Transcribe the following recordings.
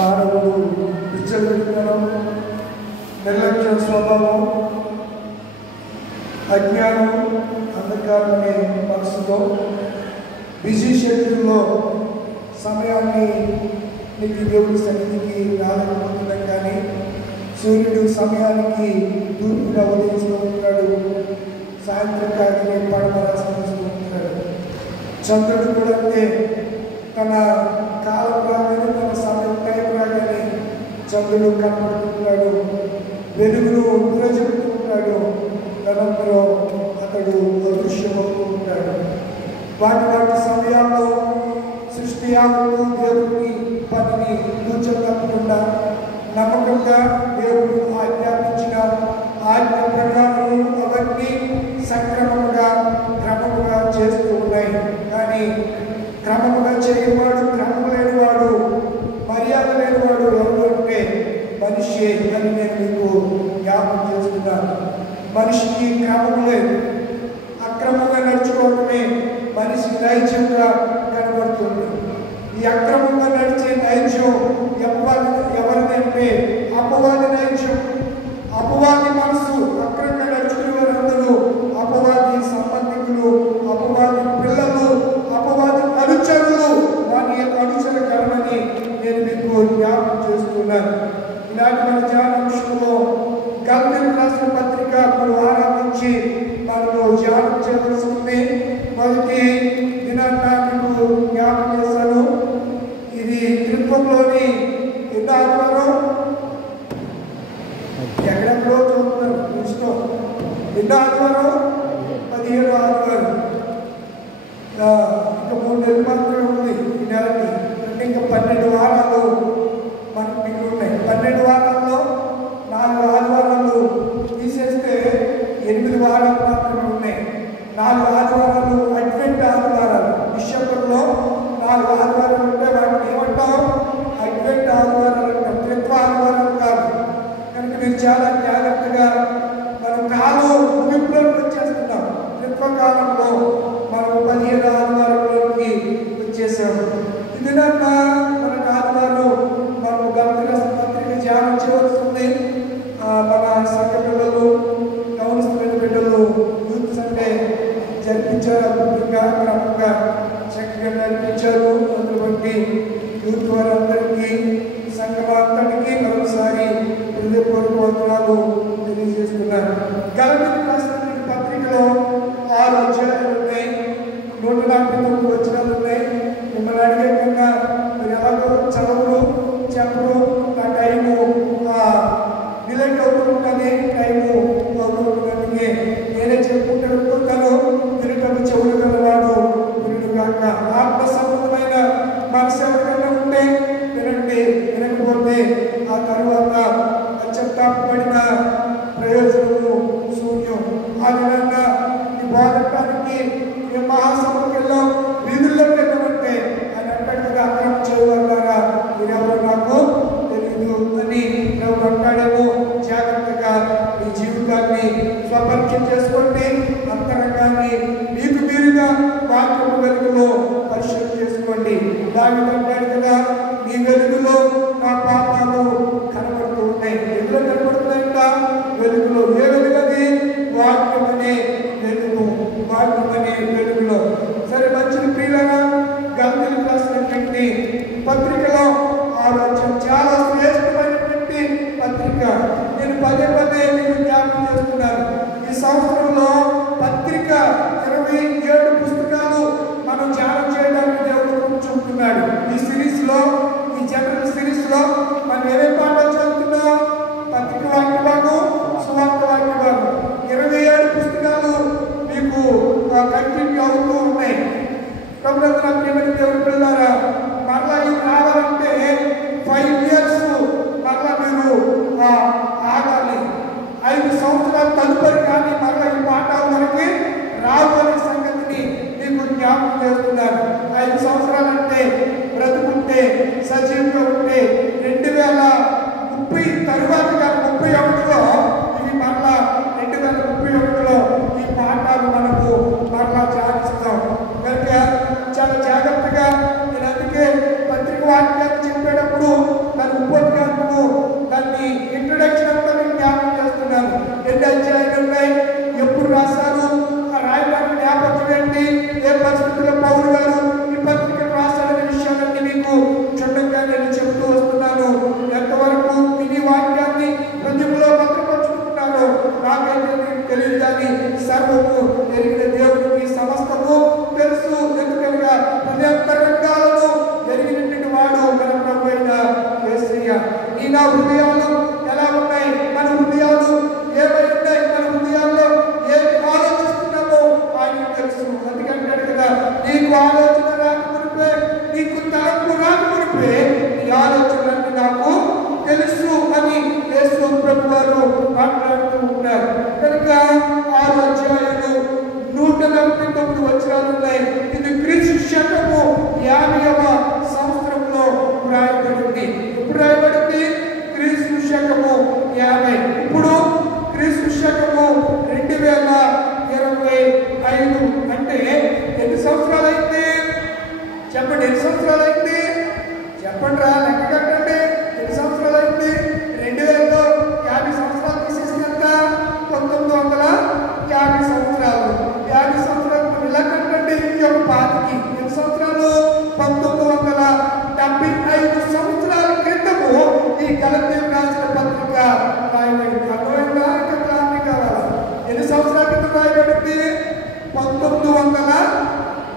మానవుడు విచ్చలవిడితనం, నిర్లక్ష్య స్వభావం, అజ్ఞానం, అంధకారం అనే మనసుతో బిజీ షెడ్యూల్లో సమయాన్ని నీకు దేవుడి సన్నిధికి రాలేకపోతున్నాం. కానీ సూర్యుడు సమయానికి తూర్పుగా ఉదయిస్తూ ఉంటాడు, సాయంత్రం కాగానే పడమర అస్తమిస్తూ ఉంటాడు. చంద్రుడు కూడా అంతే, తన కాలం రాగానే, తన సమయం టైం రాగానే చంద్రుడు కనపడుతుంటాడు, వెలుగును విరజిస్తూ ఉంటాడు, తనంతలో అతడు అదృశ్యమవుతూ ఉంటాడు. వాటి సమయాల్లో సృష్టి యావత్తు దేవుడిని పనిని కూర్చోకుండా నమ్మకంగా దేవుడు ఆజ్ఞాపించిన ఆజ్ఞ ప్రకారం అవన్నీ సక్రమంగా క్రమముగా చేస్తూ ఉన్నాయి. కానీ క్రమముగా చేయవాడు, క్రమం లేనివాడు, మర్యాద లేనివాడు ఎవరు అంటే మనిషి అని నేను మీకు జ్ఞాపకం చేస్తున్నాను. మనిషికి క్రమము లేదు, అక్రమంగా నడుచుకోవడమే మనిషి నైజ్యంగా కనబడుతుంది. ఈ అక్రమంగా నడిచే నైజ్యం ఎవరిదంటే అపవాది నైజ్యం. అపవాది మనసు, అక్రమంగా నడుచుకునే వారందరూ అపవాది సంబంధికులు, అపవాది పిల్లలు, అపవాది అనుచరులు. వారి యొక్క అనుచరకరణని నేను మీకు జ్ఞాపకం చేస్తున్నాను. ఇలాంటి మన ధ్యానాంశంలో గల్తీయులకు రాసిన పత్రిక 6 నుంచి మనము ధ్యానం చేయవలసింది. మొదటి దినాన్న మీకు జ్ఞాపకం చేశాను. ఇది త్రిత్వంలోని ఎన్నో ఆదివారం, ఎక్కడెక్కడో చూస్తున్నారు చూస్తూ, ఎన్నో ఆదివారం 17వ ఆదివారం. ఇంకా 3 నెలలు మాత్రమే ఉంది ఈ నెలకి. అంటే ఇంకా 12 వారాలు మనకు మిగిలి ఉన్నాయి. 12 వారాల్లో 4 ఆదివారాలు తీసేస్తే 8 వారాలు మాత్రమే ఉన్నాయి. 4 ఆదివారాలు అడ్వెంట్ ఆదివారాలు. డిసెంబర్లో 4 ఆదివారాలు ఉంటాయి. వాటిని ఏమంటాం? అడ్వెంట్ ఆదివారాలు అంటాం, త్రిత్వ ఆదివారాలు కాదు. కనుక మీరు చాలా జాగ్రత్తగా, మనం కాలం ముగింపులోకి వచ్చేస్తున్నాం. త్రిత్వ కాలం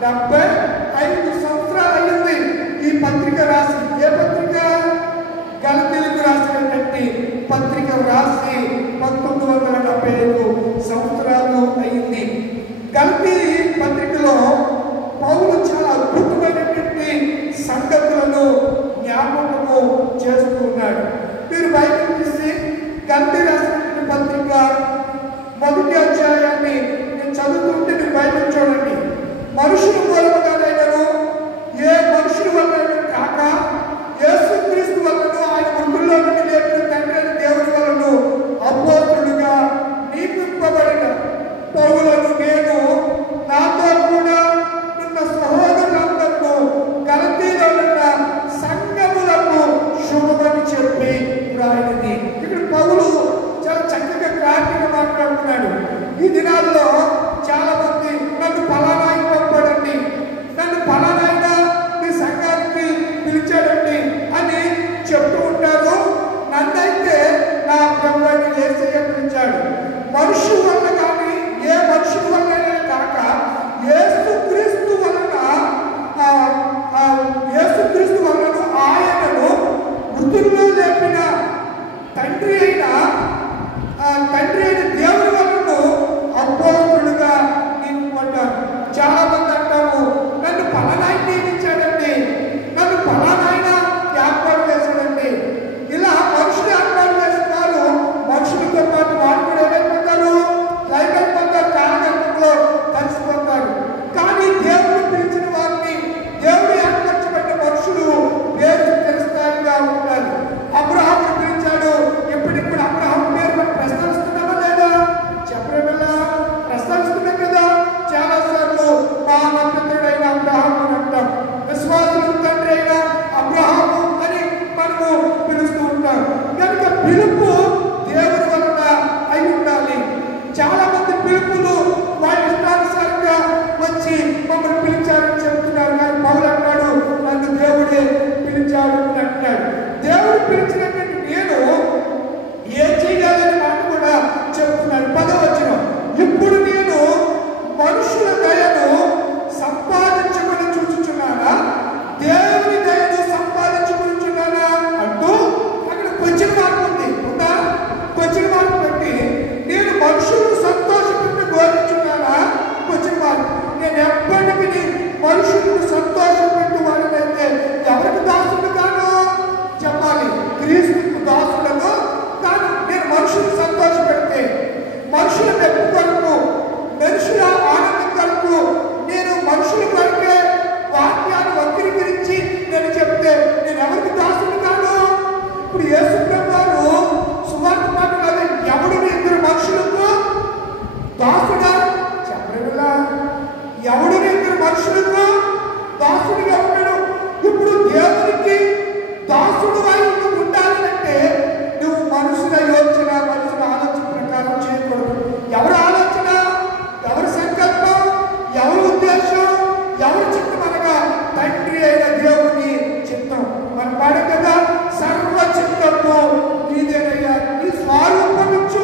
75 సంవత్సరాలు అయింది ఈ పత్రిక రాసి. ఏ పత్రిక? గలతీయులకు రాసినటువంటి పత్రిక రాసి 1975 సంవత్సరాలు అయింది. గలతీ పత్రికలో పౌలు చాలా అద్భుతమైనటువంటి సంగతులను జ్ఞాపకము చేస్తూ ఉన్నాడు. మీరు బైబిల్ తీసి గలతీ రాసినటువంటి పత్రిక 1వ అధ్యాయాన్ని నేను చదువుతుంటే మీరు బైబిల్ చూడండి. మనుషుల మూలముగానైనను ఏ మనుషుల వలన కాక యేసుక్రీస్తు వలన ఆయన మృతుల్లో నుండి లేపిన తండ్రి అయిన దేవుని వలన అపోస్తలుడుగా నియమింపబడిన పౌలును నేను నాతో కూడా ఉన్న సహోదరులందరూ గలతీలో ఉన్న సంఘములకు శుభమని చెప్పి రాయినది. ఇక్కడ పౌలు చాలా చక్కగా క్లారిటీగా మాట్లాడుతున్నాడు. ఈ దినాల్లో చాలా మంది నన్ను ఫలానా పంపాడండి, నన్ను ఫలానా మీ సంఘానికి పిలిచాడండి అని చెప్తూ ఉంటారు. నన్నైతే నా ప్రభువుని యేసయ్య పిలిచాడు. మనుషుల వల్ల కానీ ఏ మనుషుల వల్ల కాక యేసుక్రీస్తు వలన ఆయనను మృతుల్లో లేపిన తండ్రి అయిన దేవుని వలన అపోస్తలుడుగా నియమింపబడ్డాను. చాలా మంది అంటాము నన్ను ఫలానాయన నియమించాడండి, నన్ను ఫలానాయన ఏర్పాటు చేశాడండి. ఇలా మనుషులు ఏర్పాటు చేస్తున్నారు. మనుషులతో పాటు వాళ్ళు కూడా ఏమైపోతారు? లైఫ్ అయిపోతారు, కాలగర్భంలో కలిసిపోతారు. కానీ దేవుడు పిలిచిన వారిని, దేవుడు ఏర్పరచబడిన మనుషులు పేరు తెలుస్తాయిగా ఉంటారు. అబ్రహామును పిలిచాడు. ఎప్పటిప్పుడు అబ్రహాం పేరు మనం ప్రస్తావిస్తున్నామా లేదా? చెప్పలేమల్లా, ప్రస్తావిస్తున్నాం కదా. చాలా సార్లు మా నమ్మకుడైన అబ్రహాము అని అంటాం, విశ్వాసులకు తండ్రి అయిన అబ్రహాము అని మనము పిలుస్తూ ఉంటాం. కనుక పిలుపు దేవుని వలన అయి ఉండాలి. చాలా మంది పిలుపులు వాళ్ళ ఇష్టానుసారంగా వచ్చి మమ్మల్ని పిలిచారని చెప్తున్నారు. కానీ పౌలు అన్నాడు నన్ను దేవుడే పిలిచాడు అని అంటున్నాడు. దేవుడు పిలిచినటువంటి నేను ఏం చేయాలని మాట కూడా చెప్తున్నాడు. 10వ వచనం, ఇప్పుడు నేను మనుషుల దయను సంపాదించుకుని చూచుచున్నానా, దేవుని దయను సంపాదించుకుంటున్నానా అంటూ అక్కడ కొంచెం మార్పు ఉంది. ఉందా? కొంచెం మార్పు పెట్టి నేను మనుషులను సంతోషపెట్టి గోరించున్నానా? కొంచెం మార్పు. నేను ఎప్పటికీ మనుషులను సంతోషపెట్టు వాడినైతే ఎవరికి దాసుడు కాను చెప్పాలి. క్రీస్తుకు దాసులను కాను. నేను మనుషులను సంతోష పెడితే, మనుషుల మెప్పు కొరకు, మనుషుల ఆనందం కొరకు, నేను మనుషుల కొరకే వాక్యాన్ని వక్రీకరించి నేను చెప్తే నేను ఎవరికి దాసుడు కాను. ఇప్పుడు యేసు ప్రభువు వారు సువార్త మాటలు ఎవడు ఇద్దరు మనుషులకు దాసుడా చెప్పలేదా? ఎవడు ఇద్దరు మనుషులకు దాసుడిగా ఉన్నాడు. ఇప్పుడు దేవునికి దాసుడు అయి నువ్వు ఉండాలంటే నువ్వు మనుషుల యోచన, మనుషుల ఆలోచన ప్రకారం చేయకూడదు. ఎవరి ఆలోచన, ఎవరి సంకల్పం, ఎవరి ఉద్దేశం, ఎవరి చిత్తం అనగా తండ్రి అయిన దేవుని చిత్తం. మనం పాడే కదా, సర్వ చిత్తము నీదేనయ్యా, నీ స్వరూపమిచ్చు.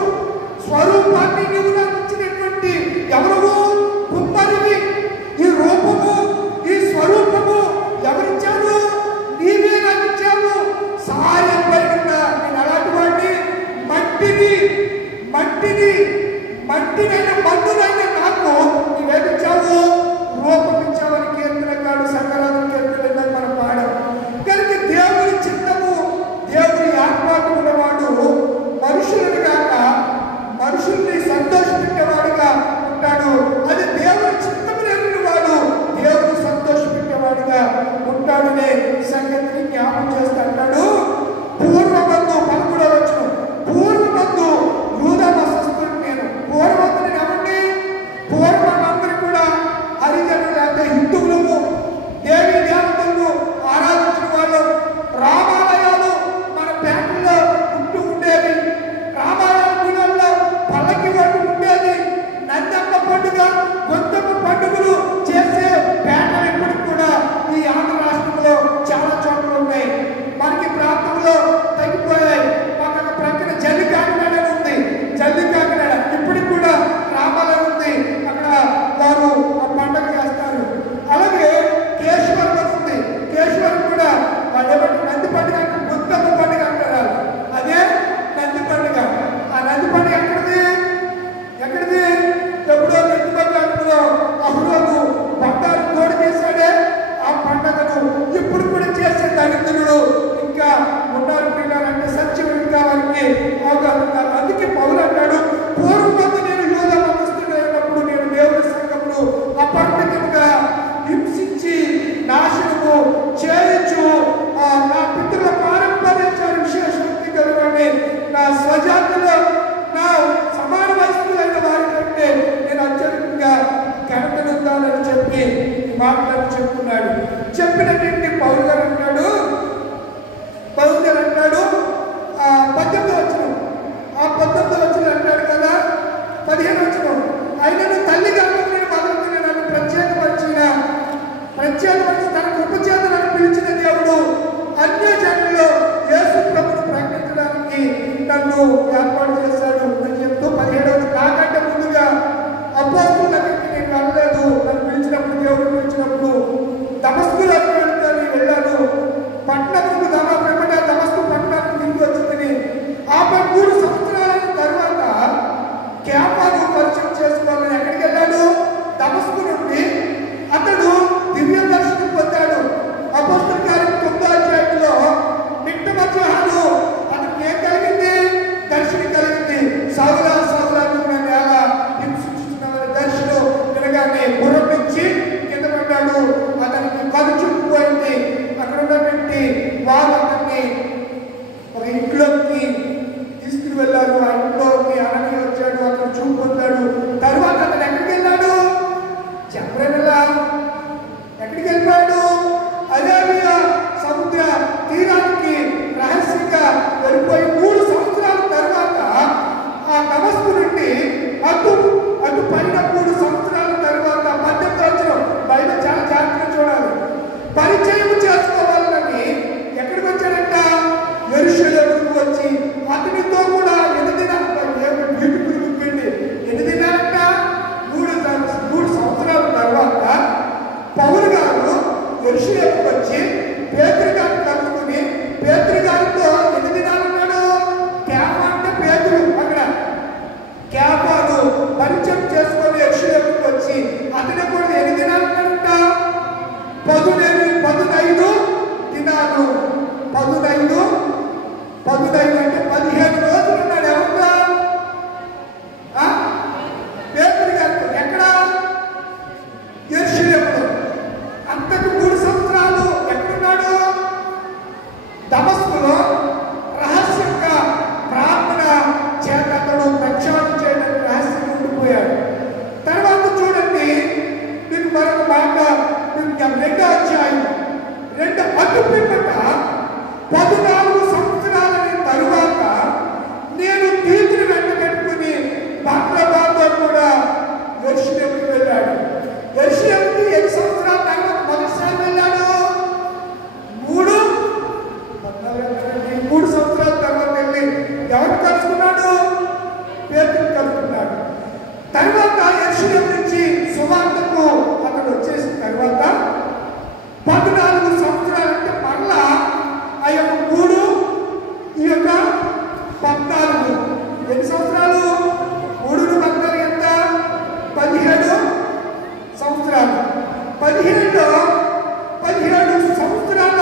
స్వరూపాన్ని నీవు నాకు ఇచ్చినటువంటి ఎవరు? కుమ్మరివి. ఈ రూపము, ఈ స్వరూపము ఎవరిచ్చారు? నీవే నాకు ఇచ్చావు. సాయం పైన నేను అలాంటి వాడిని, మట్టినైనా మన్నునైనా నాకు నీవేమిచ్చావు? రూపమిచ్చావని కీర్తనకాడు సంగరాధన కీర్తన మనం పాడాం. కనుక దేవుని చిత్తము, దేవుని ఏర్పాటు ఉన్నవాడు మనుషులను కాక మనుషుల్ని సంతోషపెట్టేవాడుగా ఉంటాడు. అది దేవుని చిత్తము లేని వాడు దేవుని సంతోషపెట్టేవాడుగా ఉంటాడనే సంగతిని జ్ఞాపకం చేస్తూ అంటాడు. పూర్వమందు 11వ వచనం, పూర్వమందు యూదా వంశస్థుడు నేను. పూర్వమందు నేను ఎవరిని? పదునైదు అంటే 15 రోజులు ఉన్నాడు. ఎవరుగా పేతురు గారు ఎక్కడ? యెరూషలేములో. అంతకు 3 సంవత్సరాలు ఎక్కడున్నాడు? దమస్కులో రహస్యంగా ప్రార్థన చేత అతడు ప్రక్షాళన చేయడానికి రహస్యంగా ఉండిపోయాడు. తర్వాత చూడండి, మీకు మరొక మాట, మీకు 2వ అధ్యాయం 2 అటుపిమ్మట 14 సంవత్సరాల తరువాత నేను తీర్పుని వెంట పెట్టుకుని బర్నబాతో కూడా యెరూషలేముకి వెళ్ళాడు. యెరూషలేముకి ఎన్ని సంవత్సరాల తర్వాత మొదటిసారి వెళ్ళాడు? 3 సంవత్సరాల తర్వాత వెళ్ళి ఎవరు కలుసుకున్నాడు? పేతురుని కలుసుకున్నాడు. తర్వాత యెరూషలేము నుంచి సువార్తకు అతడు వచ్చేసిన తర్వాత 14 సంవత్సరాలు అంటే మరలా ఆ యొక్క 3 ఈ యొక్క 14 ఎన్ని సంవత్సరాలు? 3 14 ఎంత? 17 సంవత్సరాలు. 17 సంవత్సరాల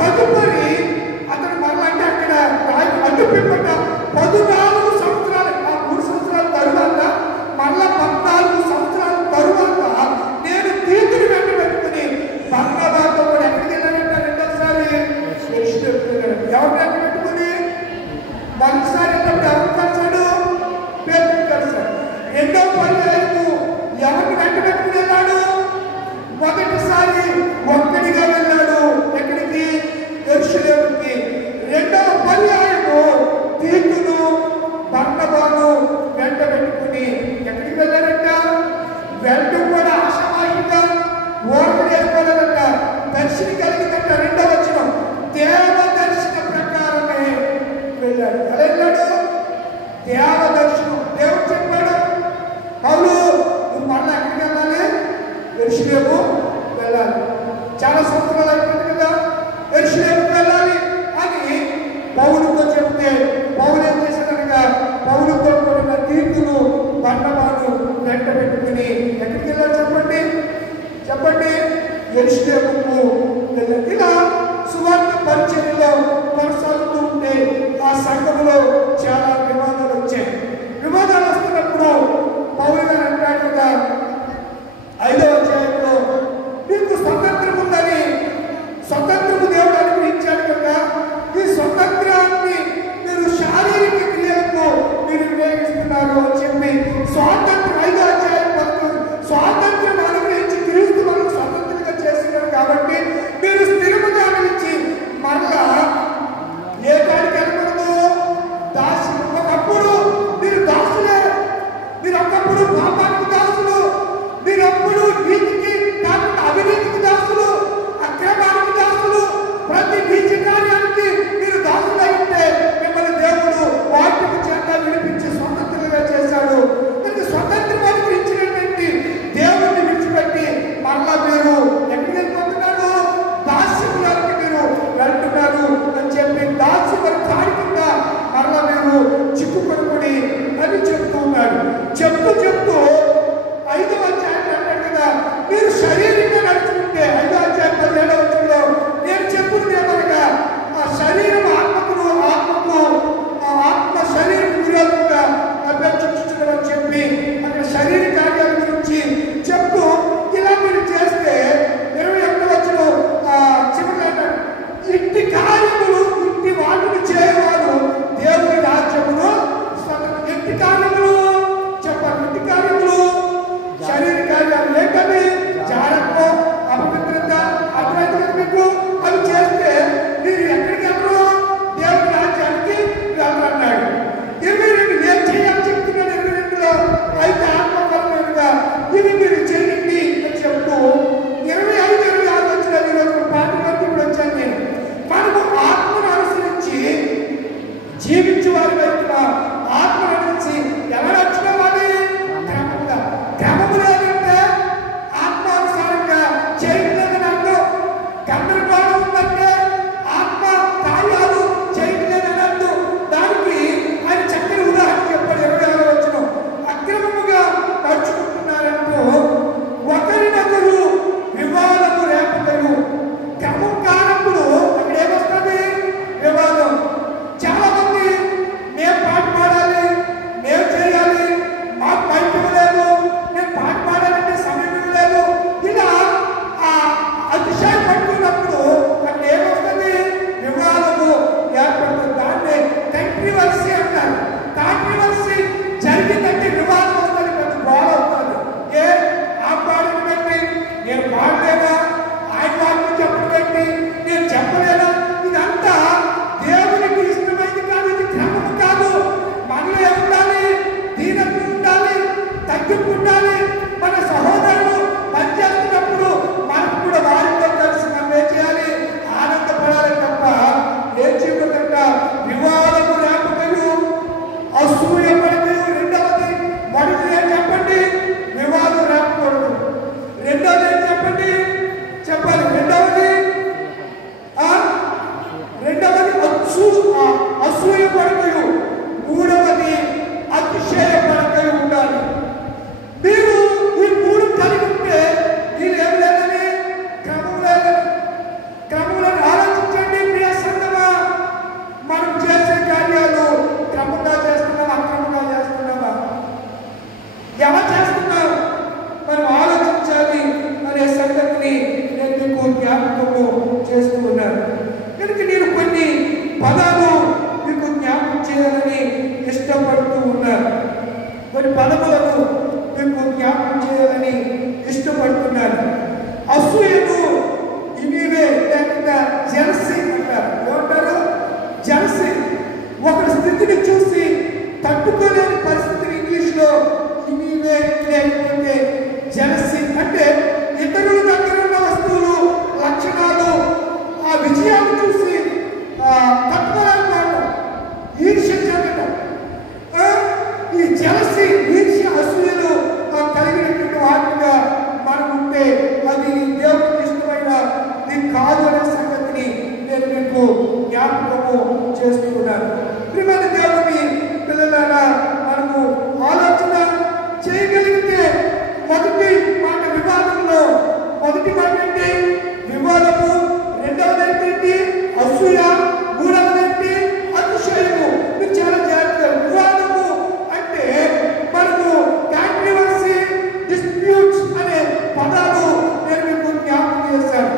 తదుపరి అతను మరలా అంటే అక్కడ అడ్డుపిమ్మట 14 సంవత్సరాలు, ఆ 3 సంవత్సరాల తరువాత మరలా 14 సంవత్సరాల తరువాత నేను తీర్పుని వెంట పెట్టుకుని బర్నబాతో కూడా ఎక్కడికి వెళ్ళాడంట? రెండోసారి యెరూషలేముకి వెళ్ళాడు. ఎవరు వెంట పెట్టుకుని? మొదటిసారి వెళ్ళినప్పుడు ఎవరు కలిశాడు? పేతురుని కలిశాడు. రెండవ పర్యాయము ఎవరిని వెంట పెట్టుకుని వెళ్ళాడు? మొదటిసారి ఒక్కడిగా వెళ్ళాడు. ఎక్కడికి? యెరూషలేముకి. రెండవ పర్యాయము తీతును బర్నబాను వెంట పెట్టుకుని ఎక్కడికి వెళ్ళారంట? వెంట కూడా ఆశావాహిగా ఓర్పుని వెళ్ళిపోలేదంట. దర్శనం కలిగిందంట. 2వ వచనం, దేవ దర్శన ప్రకారమే వెళ్ళాడు. ఎలా వెళ్ళాడు? దేవ దర్శనం. దేవుడు చెప్పాడు, పౌలు నువ్వు మళ్ళీ ఎక్కడికి వెళ్ళాలి? యెరూషలేము వెళ్ళాలి. చాలా సంవత్సరాలు అయిపోయింది కదా, యెరూషలేముకి వెళ్ళాలి అని పౌలుతో చెప్తే పౌలు ఏం చేశాడనగా పౌలుతో కూడిన తీర్పును బర్నబాను వెంట పెట్టుకుని ఎక్కడికి వెళ్ళాలి చెప్పండి? యెరూషలేముకు వెళ్ళాలి. ఇలా సువార్త పరిచర్యలో కొనసాగుతూ ఉంటే ఆ సంఘములో చాలా వివాదాలు వచ్చాయి. వివాదాలు వస్తున్నప్పుడు పౌలు గారు అంటాడు కదా 5వ అధ్యాయంలో, మీకు స్వతంత్రం ఉందని, స్వతంత్రము దేవుడు అనుగ్రహించాడు కదా, ఈ స్వతంత్రాన్ని మీరు శారీరక క్రియలకు మీరు వినియోగిస్తున్నారు అని చెప్పి స్వాతంత్రం 5వ అధ్యాయం స్వాతంత్రం అనుగ్రహించి క్రీస్తు మనకు స్వతంత్రంగా చేస్తున్నారు కాబట్టి మీరు స్థిరముగా నిలిచి మరలా ఏ కాడికి వెళ్ళకూడదు? దాసి. ఒకప్పుడు మీరు దాసులే, మీరు ఒకప్పుడు పాపానికి దాసులు, మీరప్పుడు నీతికి కాకుండా అవినీతికి దాసులు, అక్రమానికి దాసులు, ప్రతి నీచ కార్యానికి మీరు దాసులు అయితే మిమ్మల్ని దేవుడు వాటికి చేత విడిపించి స్వతంత్రంగా చేశాడు. మీకు స్వతంత్రం అనుగ్రహించినటువంటి దేవుడిని విడిచిపెట్టి మరలా మీరు ఎక్కడికి వెళ్ళిపోతున్నారు? దాస్యములకు మీరు వెళ్తున్నారు అని చెప్పి దాస్య కాడి కింద మరలా మీరు చిక్కుకొనుకుని అని చెప్తూ ఉన్నాడు. చెప్తూ 5వ అధ్యాయం అంటాడు కదా, మీరు శరీరంగా నడుచుకుంటే 5వ అధ్యాయం 17వ వచనంలో నేను చెప్పుకుంటే ఏమనగా ఆ శరీరం ఆత్మకు ఆ ఆత్మ శరీరం విరోధంగా అభ్యర్థించుతుందని చెప్పి అక్కడ శరీర కార్యాల గురించి చెప్తూ ఇలా మీరు చేస్తే 21వ వచనం చివరిలో ఇంటి కార్యములు ఇంటి వాటిని చేయవారు దేవుని రాజ్యమును ఇంటి కార్యములు చెప్పండి. ఇంటి కార్యములు శరీర కార్యాలు లేకని జారత్వం, అపవిత్రత, అర్థమైతే మీకు అవి చేస్తే మీరు ఎక్కడికి వెళ్ళరు? దేవుని రాజ్యానికి వెళ్ళరన్నాడు. 22 ఏం చేయాలి చెప్తున్నాడు 22లో, అయితే ఆత్మపరమైనగా ఇవి మీరు చేయండి అని చెప్తూ 25, 26 వచ్చిన ఈరోజు పాటి వరకు ఇప్పుడు వచ్చాను నేను. మనము ఆత్మను అనుసరించి జీవించే వారి వైపున ఆత్మను అనుసరించి ఎలా నడుచుకోవాలి? క్రమములు ఏంటంటే ఆత్మానుసారంగా చేయలేదని అర్థం. గందరగోళం ఉందంటే ఆత్మ కార్యాలు చేయలేదని అర్థం. దానికి ఆయన చక్కని ఉదాహరణ చెప్పాడు 26వ వచనం. అక్రమముగా నడుచుకుంటున్నారంటూ ఒకరినొకరు వివాదము రేపలేరు. క్రమం కానప్పుడు అక్కడ ఏమొస్తుంది? వివాదం. చాలా ఇష్టపడుతూ ఉన్నారు. కొన్ని పదములను మీకు జ్ఞాపకం చేయాలని ఇష్టపడుతున్నారు. అసూయను ఇనివే లేకుండా జెలసీ అంటారు. ఏమంటారు? జెలసీ. ఒకరి స్థితిని చూసి తట్టుకోలేని పరిస్థితిని ఇంగ్లీష్లో ఇనివే లేకపోతే జెలసీ అంటే ఇతరుల దగ్గర ఉన్న వస్తువులు, లక్షణాలు, ఆ విజయాలు చూసి తట్టుకోలేకపోవడం, ఈర్ష్య చెందడం. ఈ జెలసీ, ఈర్ష్య, అసూయలు కలిగినటువంటి వాటిగా మనం ఉంటే అది దేవుడికి ఇష్టమైనది కాదు అనే సంగతిని నేను మీకు జ్ఞాపకము చేస్తున్నాను. ప్రియమైన దేవుని పిల్లలారా, మనము ఆలోచన చేయగలిగితే మొదటి మాట వివాదంలో మొదటి మాట ఏంటి? వివాదము. రెండవది ఏంటి? అసూయ. మూడవది ఏంటి? అతిశయము. మీరు చాలా జాగ్రత్తగా. వివాదము అంటే మనము కాంట్రవర్సీ, డిస్ప్యూట్స్ అనే పదాలు నేను మీకు జ్ఞాపకం చేశాను.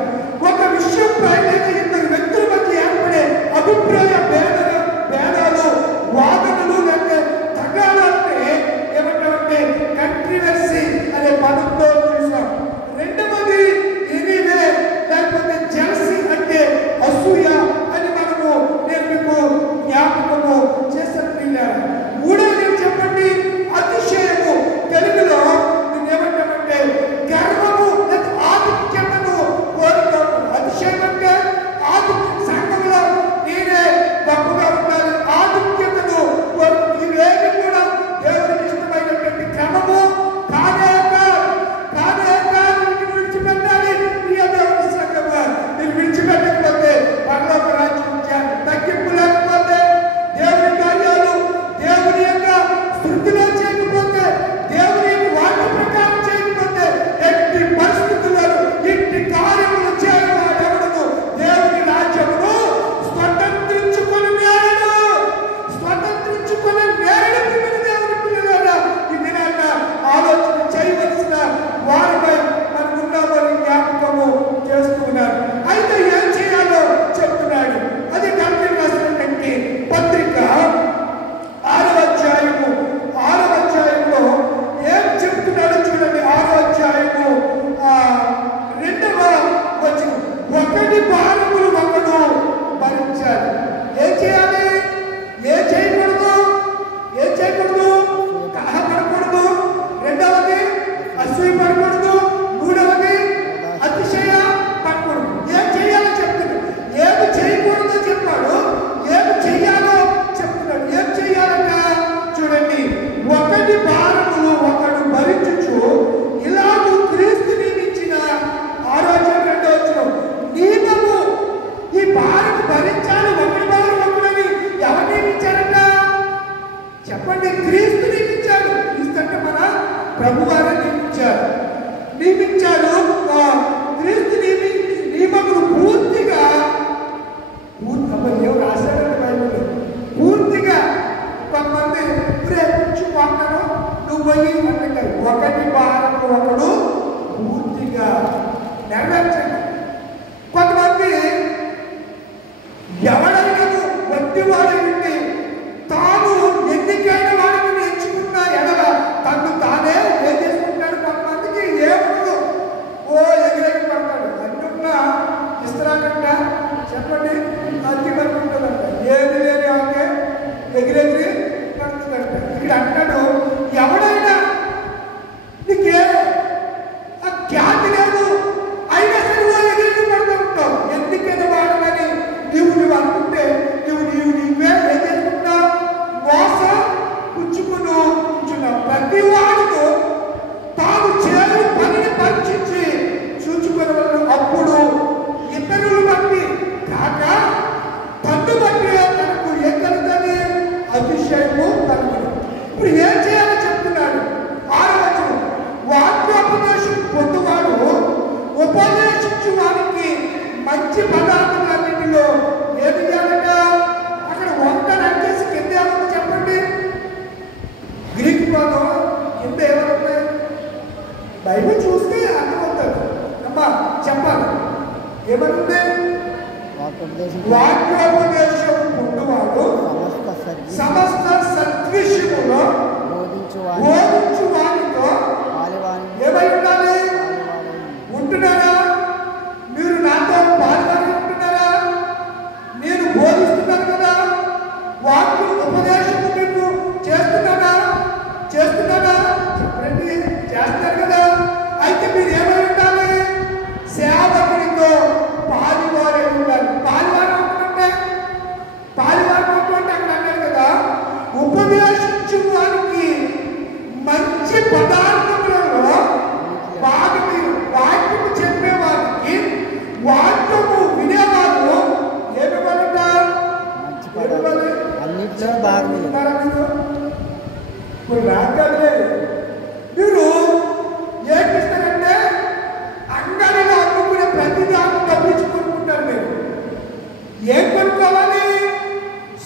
ఒక విషయంపై లేదా ఇద్దరు వ్యక్తుల మధ్య ఏర్పడే అభిప్రాయ భేదాలు, వాదనలు లేకపోతే తగాదాలనే ఏమంటామంటే కాంట్రవర్సీ అనే పదంతో చూసాం. రెండవది ఎనీవే లేకపోతే జెలసీ అంటే అసూయ అని మనము నేను మీకు జ్ఞాపకము చేశాను. మూడవది చెప్పండి? అతిశయము. తెలుగులో దీన్ని ఏమంటామంటే గర్వము లేదా ఆధిక్యతను కోరుకోవడం. అతిశయం అంటే ఆధిక్యం. సంఘంలో నేనే గొప్పగా ఉండాలి, ఆధిక్యతను కోరుకు. ఇవేమి కూడా దేవుడికి ఇష్టమైనటువంటి క్రమము కానే విడిచిపెట్టాలి. ప్రియ దేవుని సంఘంగా మీరు విడిచిపెట్టకపోతే పరలోక రాజ్యం తగ్గింపు లేకపోతే, దేవుని కార్యాలు దేవుని యొక్క స్థుతిలో చేయకపోతే, దేవుని వాక్య ప్రకారం చేయకపోతే, ఎట్టి పరిస్థితులను ఇంటి కార్యములు చేయవాడెవడను దేవుని రాజ్యమును స్వతంత్రించుకొని నేరడు. దేవుని పిల్లలారా, ఈ దినాన్న ఆలోచన చేయవలసిన వారిపై మనం ఉన్నామని జ్ఞాపకము చేస్తూ ఉన్నారు. అయితే ఏం చేయాలో చెప్తున్నాడు. అది గంటలు రాసినటువంటి పత్రిక 6వ అధ్యాయంలో ఏం చెప్తున్నాడో చూడండి. 6వ అధ్యాయము 2వ వచనం. ఒకటి భారములు ఒకడు భరించాలి. ఏం చేయాలి? ఏం చేయకూడదు? కలహపడకూడదు. రెండవది అసూయ పడకూడదు. మూడవది అతిశయ పడకూడదు. ఏం చేయాలో చెప్తున్నాడు. ఏమి చేయకూడదో చెప్పాడు, ఏమి చెయ్యాలో చెప్తున్నాడు. ఏం చెయ్యాలంట చూడండి. ఒకటి భారములు ఒకడు భరించుచు ఇలాగూ క్రీస్తు నియమించిన 6వ అధ్యాయం 2వ వచనం. నియమము. ఈ భారం భరించాలి. ఒకటి భారం ఒకడని ఎవరు నియమించారంట చెప్పండి? క్రీస్తు నియమించాడు. క్రీస్తు అంటే మన ప్రభువారు నియమించారు. క్రీస్తు నియమములు పూర్తిగా ఎవరు రాశారంటే బైబిల్ పూర్తిగా. కొంతమంది కొంచెం వాడతాను, నువ్వు పోయి అంటారు. ఒకటి భారము ఒకడు పూర్తిగా నెరవేర్చండి. కొంతమంది ఎవడైనా వట్టివాడు ఉంటే తాను ఎన్నికైన వాడిని ఎంచుకున్న ఎడల తను తానే ఏం చేసుకుంటాడు. కొంతమందికి ఏముండదు, ఎగిరెగి పడతాడు. అంటున్నా ఇస్తరాకంట చెప్పండి, అతి వరకు ఉంటుందంట. ఏది లేని ఆమె ఎగిరెగిరి పడుతుందంట. ఇక్కడ అంటాడు, ఎవడైనా నీకే ఖ్యాతి లేదు అయినా సరే ఎగిరెగి పడుతూ ఉంటావు. ఎందుకైన వాడమని నువ్వు అనుకుంటే నీవే ఏం చేసుకుంటావు? మోస పుచ్చుకున్నావు. ప్రతి వాడును తాను చేయని పనిని పరీక్షించి చూచుకున్న అప్పుడు ఇతరులు బట్టి కాక తన్ను బట్టి తనకు ఏం కలుగుతుంది? అతిశయము కలుగుతుంది. ఇప్పుడు ఏం చేయాలో చెప్తున్నాడు. 6వ వచనం. వాక్యోపదేశం పొందువాడు ఉపదేశించు వారికి మంచి పదార్థాలన్నింటిలో ఏది చేయాలట? అక్కడ వంట నడిచేసి కింద ఏమన్నా చెప్పండి. గ్రీక్ పదం కింద ఏమవుతుంది? బైబిల్ చూస్తే అర్థమవుతుంది. అమ్మా చెప్పాలి. ఏమనుంది? వాక్యోపదేశం పొందువాడు సమస్త సత్య అన్నిట్లో బాగుంది. మీరు రాగలే మీరు ఏం చేస్తారంటే అంగడిలో అమ్ముకునే ప్రతి దాన్ని డబ్బించి కొనుక్కుంటారు. మీరు ఏం కొనుక్కోవాలి?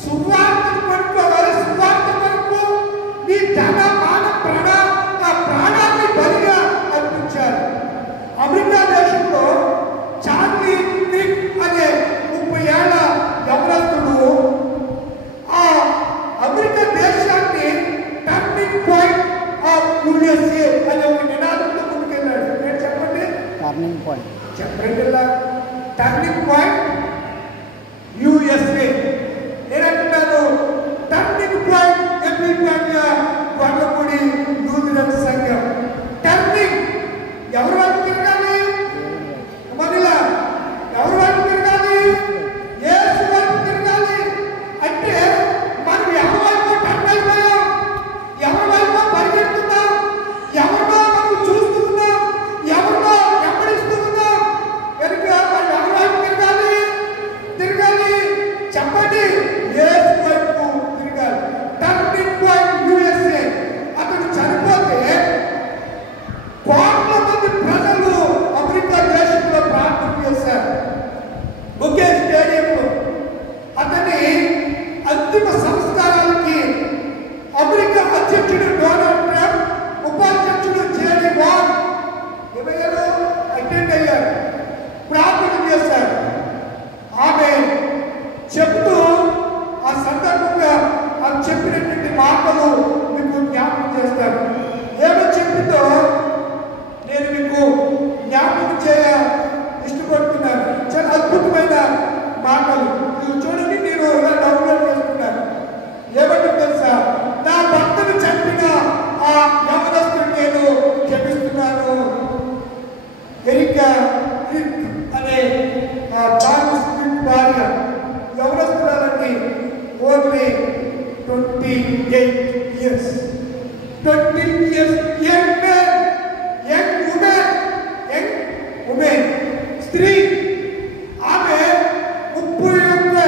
సువార్తను కొనుక్కోవాలి. సువార్త కొనుక్కో నీ ధన మాన ప్రాణాన్ని బలిగా అర్పించారు. అమెరికా దేశంలో చార్లీ క్రిక్ అనే 30 ఏళ్ల యవనస్తుడు ఆ అమెరికా దేశాన్ని టర్నింగ్ పాయింట్ ఆఫ్ యుఎస్ఏ అనే ఒక నినాదంతో ముందుకెళ్ళాడు. నేను చెప్పండి, టర్నింగ్ పాయింట్ చెప్పండి. Turning point USA. నేనంటున్నాను టర్నింగ్ పాయింట్ ఎంపీగా గొడవపూడి లూథరన్ సంఘం. టర్నింగ్ ఎవరు వాళ్ళు తిరగాలి? మనలా ఎవరు వాళ్ళు తిరగాలి? యేసు వైపు తిరగాలి. అంటే మనం ఎవరి వైపు టర్న్ అయిపోయాం? ఎవరి వైపు పరిగెడుతున్నాం? ఎవరినో మనం చూస్తున్నాం, ఎవరినో వెంబడిస్తున్నాం కనుక మనం ఎవరి వైపు తిరగాలి? చెప్పండి, యేసు వైపు తిరగాలి. Turning point USA. అతడు చనిపోతే కోట్ల మంది ప్రజలు అమెరికా దేశంలో ప్రార్థన చేశారు. ఒకే స్టేడియంలో అతని అంతిమ సంస్కారానికి అమెరికా అధ్యక్షుడు డొనాల్డ్ ట్రంప్, ఉపాధ్యక్షుడు జేడీ వాన్ ఎవరు అటెండ్ అయ్యారు, ప్రార్థన చేశారు. ఆమె చెప్తూ ఆ సందర్భంగా ఆమె చెప్పినటువంటి మాటలు మీకు జ్ఞాపకం చేస్తాను. ఏమో చెప్పిందో నేను మీకు జ్ఞాపకం చేయ ఇష్టపడుతున్నాను. చాలా అద్భుతమైన మాటలు చూడండి. నేను ఇలా డౌన్లోడ్ చేసుకున్నాను. ఏమంటే తెలుసా, నా భర్తను చంపిన ఆ యవనస్తుడు నేను క్షమిస్తున్నాను. ఎరికా అనే ఆ చార్లెస్ క్రిక్ భార్య యవనస్తురాలని only 28 years. 20 years young man, young woman, స్త్రీ. ఆమె 31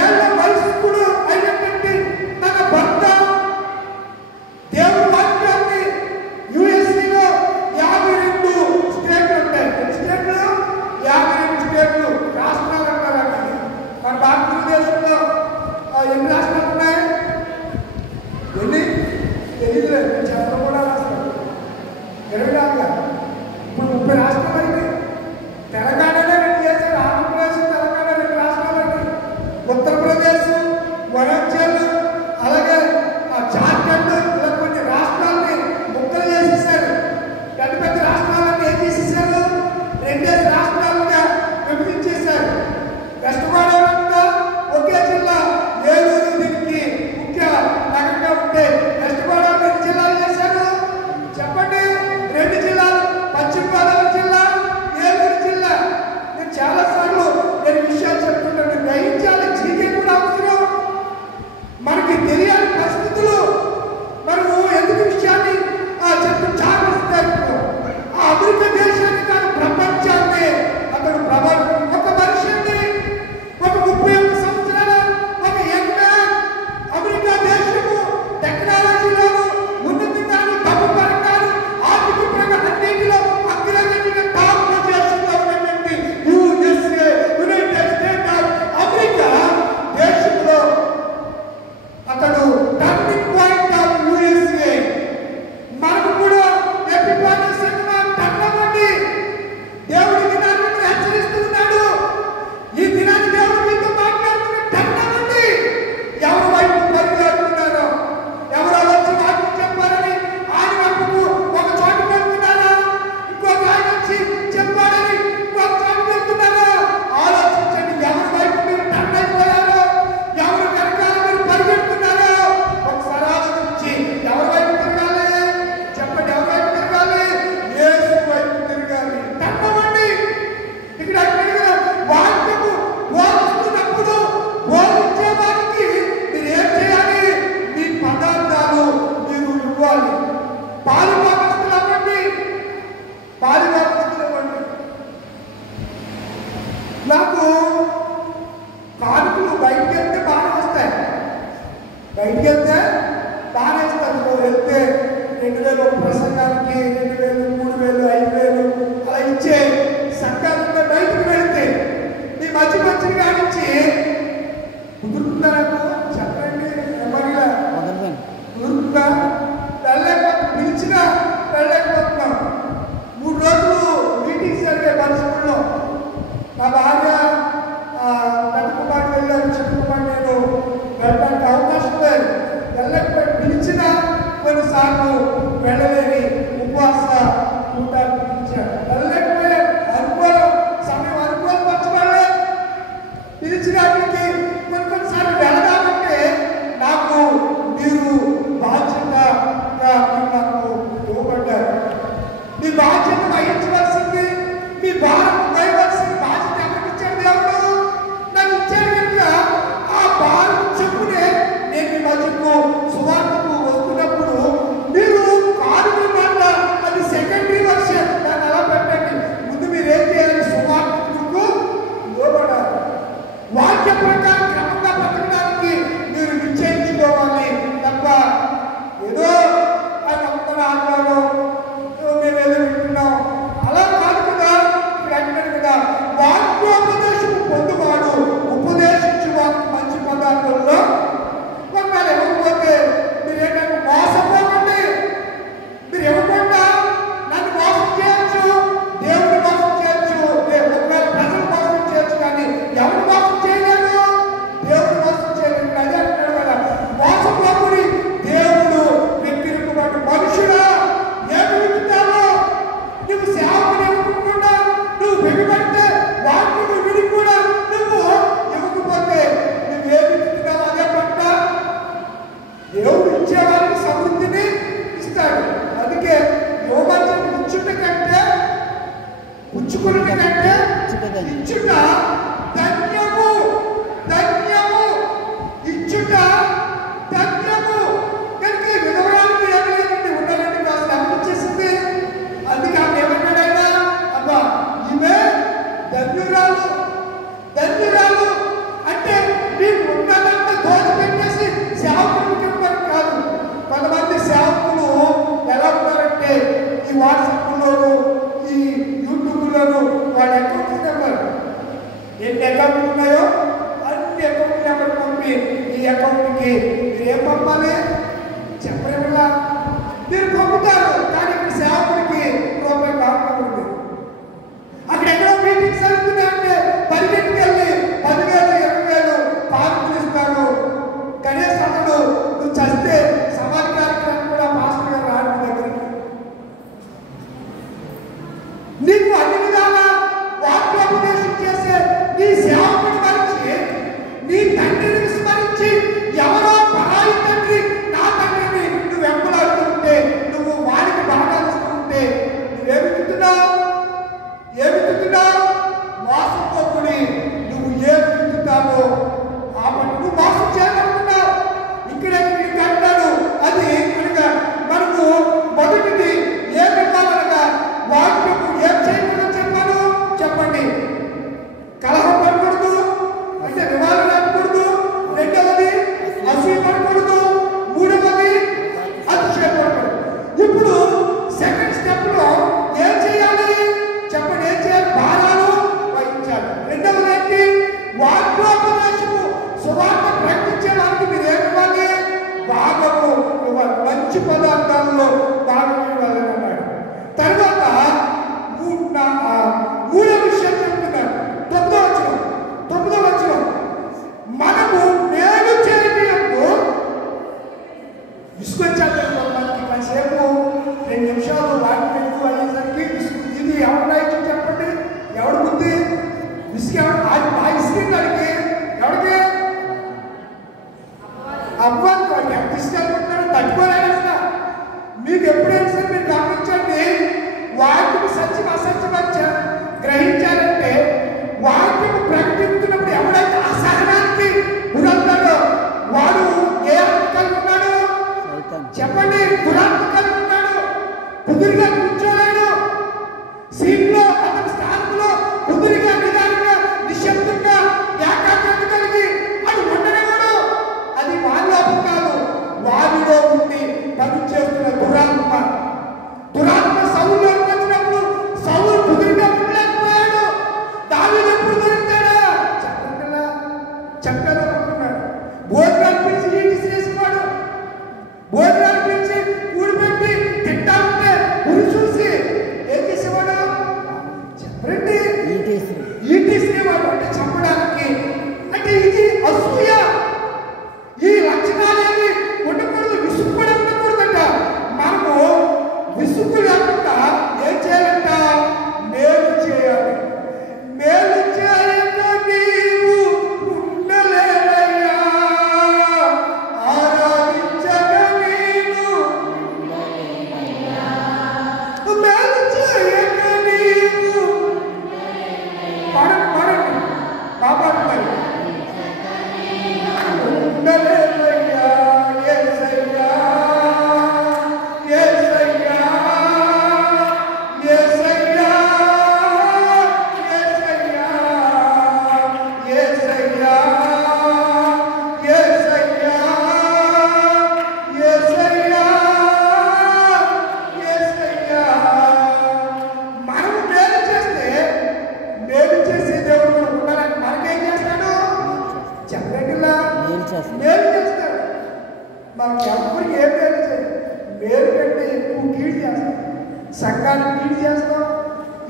ఏళ్ల వయస్కుడు అయినటువంటి తన భర్త దేవుని వాక్యాన్ని యుఎస్ఏలో 52 స్టేట్లు ఉంటాయి. స్టేట్లు 52 స్టేట్లు, రాష్ట్రాలు అంటారు. అక్కడ మన భారతదేశంలో ఎన్ని రాష్ట్రాలు ఉన్నాయి? ఎన్ని తెలియదు, చెప్పడం కూడా రాష్ట్రాలు. బయటికి వెళ్తే బాగానే ఇస్తారు. వెళ్తే 2000 ప్రసంగానికి 2000, 3000, 5000 అలా ఇచ్చే సంఘాలుంటే బయటికి వెళ్తే మీ మంచి మంచిని కానిచ్చి కుదురుతుందా నాకు చెప్పండి. నెమ్మదిగా కుదురుతుందా? వెళ్ళలేకపోతే పిలిచినా వెళ్ళలేకపోతున్నాం. 3 రోజులు మీటింగ్స్ జరిగే పరిస్థితుల్లో నా భార్య పెద్ద కుమారుడు వెళ్ళారు, చిన్న కుమారుడు నేను వెళ్ళడానికి అవకాశం లేదు. వెళ్ళకపోయి పిలిచినా కొన్నిసార్లు వెళ్ళలేని ఉపవాస కూటాన్ని పిలిచారు. వెళ్ళలేకపోయే అనుకూలం సమయం అనుకూలపరచబడలే. పిలిచినప్పటికీ కొన్నిసార్లు వెళ్ళదామంటే నాకు మీరు బాధ్యతగా నాకు ఇవ్వబడ్డారు. మీ బాధ్యత వహించవలసింది, మీ భారం వహించవలసిన బాధ్యత ఎవరికి ఇచ్చాడు? దేవుడు నాకు ఇచ్చాడు కనుక ఆ భారం చెప్పునే నేను మీ మధ్యకు సువార్తకు వస్తున్నప్పుడు మీరు కారు మాట అది సెకండరీ వర్షన్, దాన్ని అలా పెట్టండి. ముందు మీరు ఏం చేయాలి? సువార్తకు లోబడాలి. వాక్య ప్రకారం క్రమంగా బతకడానికి మీరు నిశ్చయించుకోవాలి తప్ప ఏదో అది అందరూ ఆడవారు మేము ఏదో వింటున్నాం అలా కాదు కదా. ఇక్కడ అంటారు కదా, వాక్యోపదేశం పొందువాడు ఉపదేశించు మంచి పదార్థంలో ఒకవేళ ఇవ్వకపోతే మీరు ఏంటంటే మోసపోకండి. మీరు ఇవ్వకుండా నన్ను మోసం చేయొచ్చు, దేవుడిని మోసం చేయొచ్చు, ఒకవేళ ప్రజలు మోసం చేయొచ్చు, కానీ ఎవరు మోసం చేయలేదు? దేవుడు మోసం చేయలేదు. అదే అంటాడు కదా, మోసపోకుడి, దేవుడు వ్యక్తిగతమైన మనుషుడా ఏమి వింటున్నావో నువ్వు సేవకుని ఇవ్వకుండా నువ్వు బిగిపడితే వాటిని విని కూడా నువ్వు ఇవ్వకపోతే నువ్వేమి వింటున్నావు? అదే పంట. దేవుడు ఇచ్చేవారికి సమృద్ధిని ఇస్తాడు. అందుకే యోగాన్ని ఇచ్చుట కంటే పుచ్చుకున్న కంటే ఇచ్చుట ధన్యము, ధన్యము. ఇచ్చుట ధన్యము. కనుక విధవరానికి ఏమి లేదండి, ఉండాలంటే కాస్త అనిపించేసింది. అందుకే ఆమె ఏమన్నాడు ఆయన? అబ్బా ఈమె ధన్యురాలు, ధన్యురాలు అంటే మీకు ఉన్నదంతా దోచిపెట్టేసి సేవకులకు ఇవ్వడం కాదు. కొంతమంది సేవకులు ఎలా ఉన్నారంటే ఈ వాట్సాప్లోను ఈ యూట్యూబ్లోను వాళ్ళ అకౌంట్ నెంబర్ ఎన్ని అకౌంట్లు ఉన్నాయో అన్ని అకౌంట్ నెంబర్ పంపి ఈ అకౌంట్కి మీరు ఏం పంపాలి చెప్పలేమలా మీరు పంపుతారు. కానీ ఇక్కడ సేవకుడికి రూపాయి కాకుండా అక్కడ ఎక్కడో మీటింగ్స్ జరుగుతున్నాయంటే పరిగెట్టుకు వెళ్ళి 10,000, 20,000 పార్కులు ఇస్తారు. కనీసం అతడు నువ్వు చస్తే సమాజ కార్యక్రమం కూడా మాస్టర్ గారు రాడు దగ్గరికి. నీకు అన్ని విధాలా వాక్యోపదేశం చేసే నీ సేవకుని మరిచి నీ తండ్రిని విస్మరించి ఎవరో పరాయి తండ్రి నా తండ్రిని నువ్వు వెంబడాడుతుంటే నువ్వు వాడికి బాగాలిస్తుంటే నువ్వేమి తింటున్నావు? ఏమి తింటున్నావు? మోసపోకుడి. నువ్వు ఏమి తింటున్నావో కాబట్టి నువ్వు మోసం చేయగలుగుతున్నావు. ఇక్కడ అంటాడు అది కనుక మనకు మొదటిది ఏమి కావాలనగా వాక్యము ఏం చేయకూడదు చెప్పాను చెప్పండి. కలహం పడకూడదు అంటే వివాదం లేకూడదు. రెండవది అసూయ పడకూడదు. మూడవది అతిశయపడకూడదు. ఇప్పుడు సెకండ్ స్టెప్ లో ఏం చేయాలి చెప్పండి? ఏం చేయాలి? భారాలు వహించాలి. రెండవది ఏంటి? వాక్యోపదేశము సువార్త ప్రకటించే వారికి మీరు ఏమి ఇవ్వాలి? భాగము ఇవ్వాలి. మంచి పదార్థాల్లో భాగం ఇవ్వాలి అన్నాడు. తర్వాత మూడో విషయం చెప్తున్నాడు. 9వ వచనం మనము మేలు చేయటంలో విసుకొచ్చాడు. మనకి కాసేపు 2 నిమిషాలు వాటి ఎక్కువ అయ్యేసరికి ఇది ఎవరు రాయించి చెప్పండి? ఎవడు బుద్ధి విసిగి ఆ ఇసుకింది అడిగి ఎవరికి? అబ్బాయి వాడికి ఎంత తీసుకెళ్ళిపోతున్నాడో తట్టుకోలేడు అసలు. మీకు ఎప్పుడైనా సరే మీరు గమనించండి, వాక్యము సత్యం అసత్యం గ్రహించాలంటే వాక్యము ప్రకటిస్తున్నప్పుడు ఎవడైతే అసహనానికి గురవుతాడో వాడు ఏ కలిగి ఉన్నాడు చెప్పండి? గురాత్మ కలిగి ఉన్నాడు. కుదురుగా కూర్చోలేడు. సీట్లో అతని స్థానంలో కుదురుగా నిదానంగా నిశ్శబ్దంగా ఏకాగ్రత కలిగి అది ఉండనివాడు. అది వాళ్ళ లోపం కాదు, మేలు చేస్తాడు. మనకి ఎవరికి ఏ మేలు చేయదు. మేలు కంటే ఎక్కువ కీడు చేస్తాం. సంఘానికి కీడు చేస్తాం,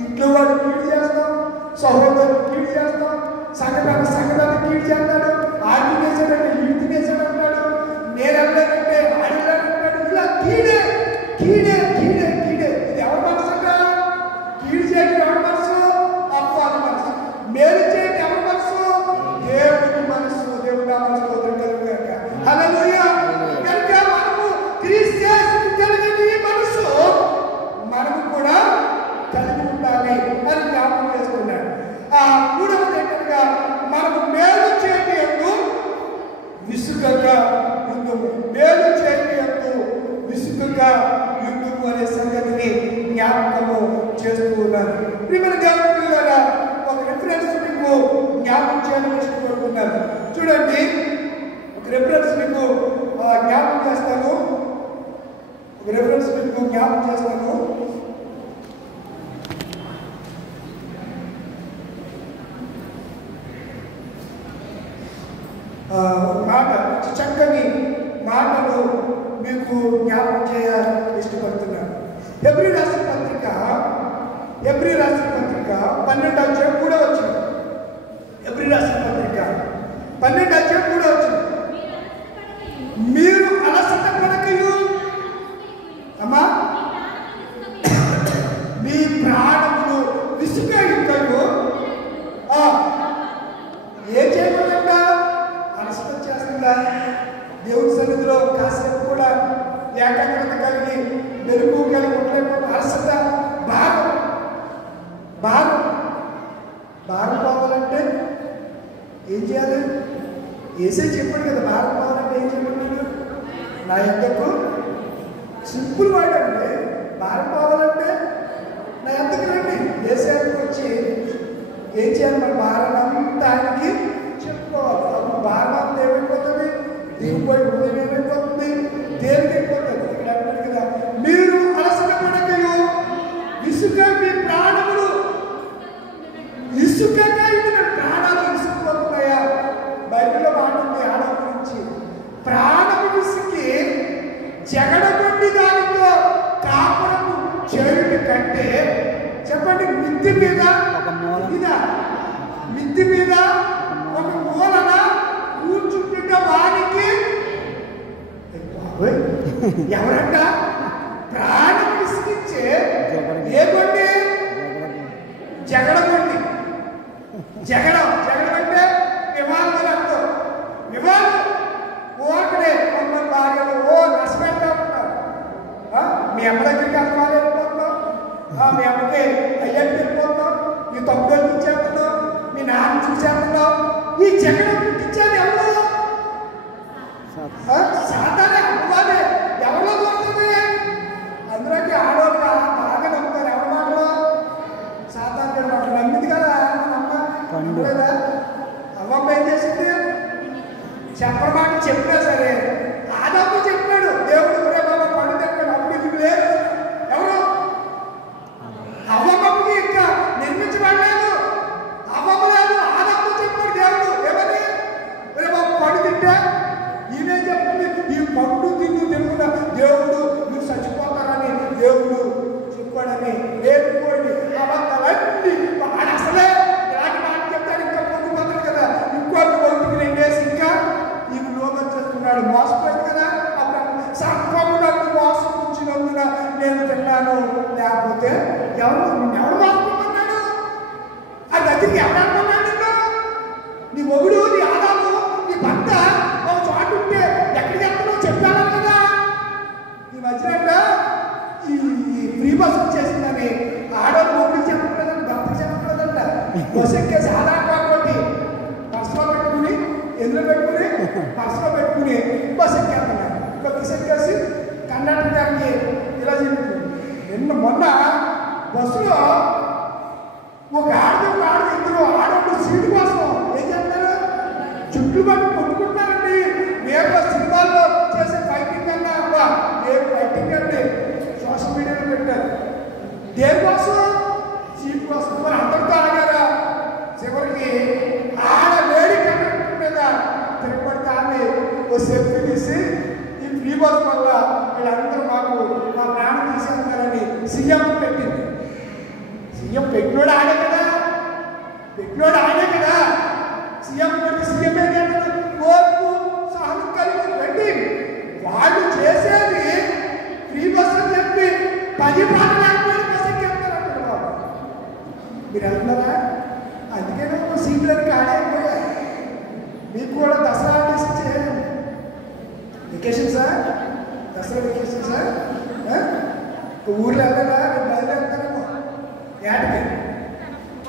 ఇంట్లో వాళ్ళకి కీడు చేస్తాం, సహోదరులకు కీడు చేస్తాం, సంఘానికి కీడు చేస్తాడు. ఆడి తినేసాడంటే ఇటు తినేసాడు అంటాడు, నేను అన్నాడంటే ఆడిలాడంటాడు. ఇలా కీడే కీడే కీడే కీడే. ఇది ఎవరి మనసు అంట? కీడు చేయడం ఎవరి మనసు? అప్పాల మనసు. మేలు చేయడం ఎవరి మనసు? దేవుడి మనసు. దేవుడు ఆ మనసు వదిలిగలుగుతాక. హల్లెలూయా. కనుక మనము క్రీస్తు కలిగిన ఈ మనసు మనము కూడా కలిగి ఉండాలి అని జ్ఞాపకం చేస్తున్నాడు. మూడవది ఏంటనగా మనము మేలు చేయటందు విసుగగా యుద్ధము. మేలు చేయటందు విసుగగా యుద్ధము అనే సంగతిని జ్ఞాపకము చేస్తూ ఉన్నారు. ప్రియమైన దేవుని పిల్లలారా, ఒక రిఫరెన్స్ మీకు జ్ఞాపకం చేయాలని ఇష్టపడుతున్నారు. చూడండి, ఒక రిఫరెన్స్ మీకు జ్ఞాపకం చేస్తాను. మాట చక్కని మాటలు మీకు జ్ఞాపకం చేయాలని ఇష్టపడుతున్నాను. హెబ్రీ రాసిన పత్రిక 12వ అధ్యాయం 3వ వచనం. హెబ్రీ రాసిన పత్రిక 12వ అధ్యాయం 3వ వచనం. మీరు అలసట పడకయు అమ్మా మీ ప్రాణములు విసుగయుటయు ఏం చేయకూడదంట? అలసట చేస్తుందా? దేవుడి సన్నిధిలో కాసేపు కూడా ఏకాగ్రత కలిగి మెరుగు కలిగి ఉండలేకపోతే అలసట భారం పోవాలంటే ఏం చేయాలి? ఏసే చెప్పాడు కదా, భారం పోవాలంటే ఏం చెప్పాడు? నా యొక్కకు సింపుల్ వర్డ్ అంటే భారం పోవాలంటే నా ఎందుకు రండి. దేశానికి వచ్చి ఏం చేయాలి? మన భారం అంతా ఆయనకి చెప్పుకోవాలి. అప్పుడు భారం అంతా ఏమైపోతుంది? దిగిపోయి హృదయం ఏమైపోతుంది? దేనికి అయిపోతుంది? ఇక్కడ అంటారు కదా, మీరు అలసట పడకయు విసుక మీ ప్రాణములు ఇసుకగా ఇది ప్రాణాలు విసుకుపోతున్నాయా? బైబిల్లో మాట ఉంది ఆడవ గురించి. ప్రాణము విసికి జగడగొండి దానితో కాపురము చేయుట కంటే, చెప్పండి, మిద్ది మీద ఒక మూలన కూర్చుంటున్న వారికి ఎవరంట? ప్రాణం విసిగించే ఏ గొండి? జగడగొండి. జగడం అంటే వివాహం అర్థం. వివాహం ఓకడే కొంత భార్యలు నష్టపెడతా ఉంటారు. మీ అమ్మ దగ్గరికి అమ్మాలి వెళ్ళిపోతున్నాం, మీ అమ్మకి అయ్యకి వెళ్ళిపోతున్నాం, మీ తమ్ముడు చూసేస్తున్నాం, మీ నాన్న చూసేస్తున్నాం. ఈ జగడం పుట్టించేది ఎవరు? సాతానే, అమ్మవారే. ఎవరిలో దొరుకుతుంది? అందులోకి ఆడవాళ్ళు బాగా నమ్ముతారు. ఎవరి మాటలో? సాతాను మాటలు నమ్మింది కదా అమ్మ. లేదా అమ్మమ్మ ఏం చేసింది? చెప్పని మాట చెప్పినా సరే ఆదాము చెప్పాడు, దేవుడు బాబా పండు చెప్పాడు. అప్పుడు ఇది లేదు. ఎవరు? అవ్వమ్మకి ఇంకా నిర్మించబడలేదు. అవ్వమ్మ లేదు, ఆదాము చెప్పాడు దేవుడు. ఏమని? బాబు పండు తింటే ఈయనేం చెప్తుంది? ఈ పండు తిరుగుతున్న దేవుడు మీరు చచ్చిపోతారని దేవుడు చెప్పాడని లేకపోయింది. అబద్ధాలన్నీ వాడు అసలే ఇలాంటి మాట చెప్తాడు. ఇంకా పొంగిపోతాడు కదా, ఇంకోటి పొందుకు 2 డేస్ ఇంకా నీకు లోపం చేస్తున్నాడు. మోసపోయింది కదా. అప్పుడు సర్పము నన్ను మోసపుచ్చినందున నేను తిన్నాను. లేకపోతే ఎవరు మోసపోమన్నాడు? ఆ దగ్గరికి ఎవరు అనుకున్నాడు? నీ మొగుడు, నీ ఆదాము, నీ భర్త ఒక చోటు ఉంటే ఎక్కడికి వెళ్తానో చెప్పాను కదా. ఈ మధ్యన ఈ ఫ్రీ బస్ వచ్చేసిందని ఆడవాళ్ళు మొగుడు చెప్పకూడదని, భర్తకు చెప్పకూడదంట. బస్ ఎక్కేసి ఆధార్ కాబట్టి పర్సులో పెట్టుకుని, ఎదురు పెట్టుకుని, పర్సులో పెట్టుకుని బస్ ఎక్కేస్తున్నాడు. ఇంకా బస్ ఎక్కేసి కండక్టర్ గారికి ఇలా చెప్తుంది. మొన్న బస్సులో ఒక ఆడది ఇద్దరు ఆడవాళ్ళు సీటు కోసం ఏం చేస్తారు? చుట్టూ పట్టు కొట్టుకుంటున్నారండి. మేము సినిమాల్లో చేసే ఫైటింగ్ అన్నా మేము ఫైటింగ్ అంటే సోషల్ మీడియాలో పెట్టారు. దేనికోసం? సీట్ కోసం. మరి అందరితో ఆగారా? చివరికి ఆడ లేడీ కండక్టర్ మీద తిరగబడితే ఆమె సెల్ఫీ తీసి ఈ ఫ్రీ బస్ వల్ల వీళ్ళందరూ మా ప్రాణం తీసేస్తారని సీఎం పెట్టింది. సీఎం పెట్టినోడు ఆయనే కదా, సీఎం పెట్టి సీఎం ఏంటంటే ఓర్పు సహనం కలిగి పెట్టి వాళ్ళు చేసేది ఫ్రీ బస్ అని చెప్పి 10 ప్రాణాలు బాబు. మీరు వెళ్తున్నారా? అందుకే సీట్లని కాడైపోయా. మీకు కూడా దసరా చేయాలి. Vacation sir, Dasara vacation sir. ఊర్లో వెళ్ళదా? రేపు బయలుదేరుతారేమో ఏటకి.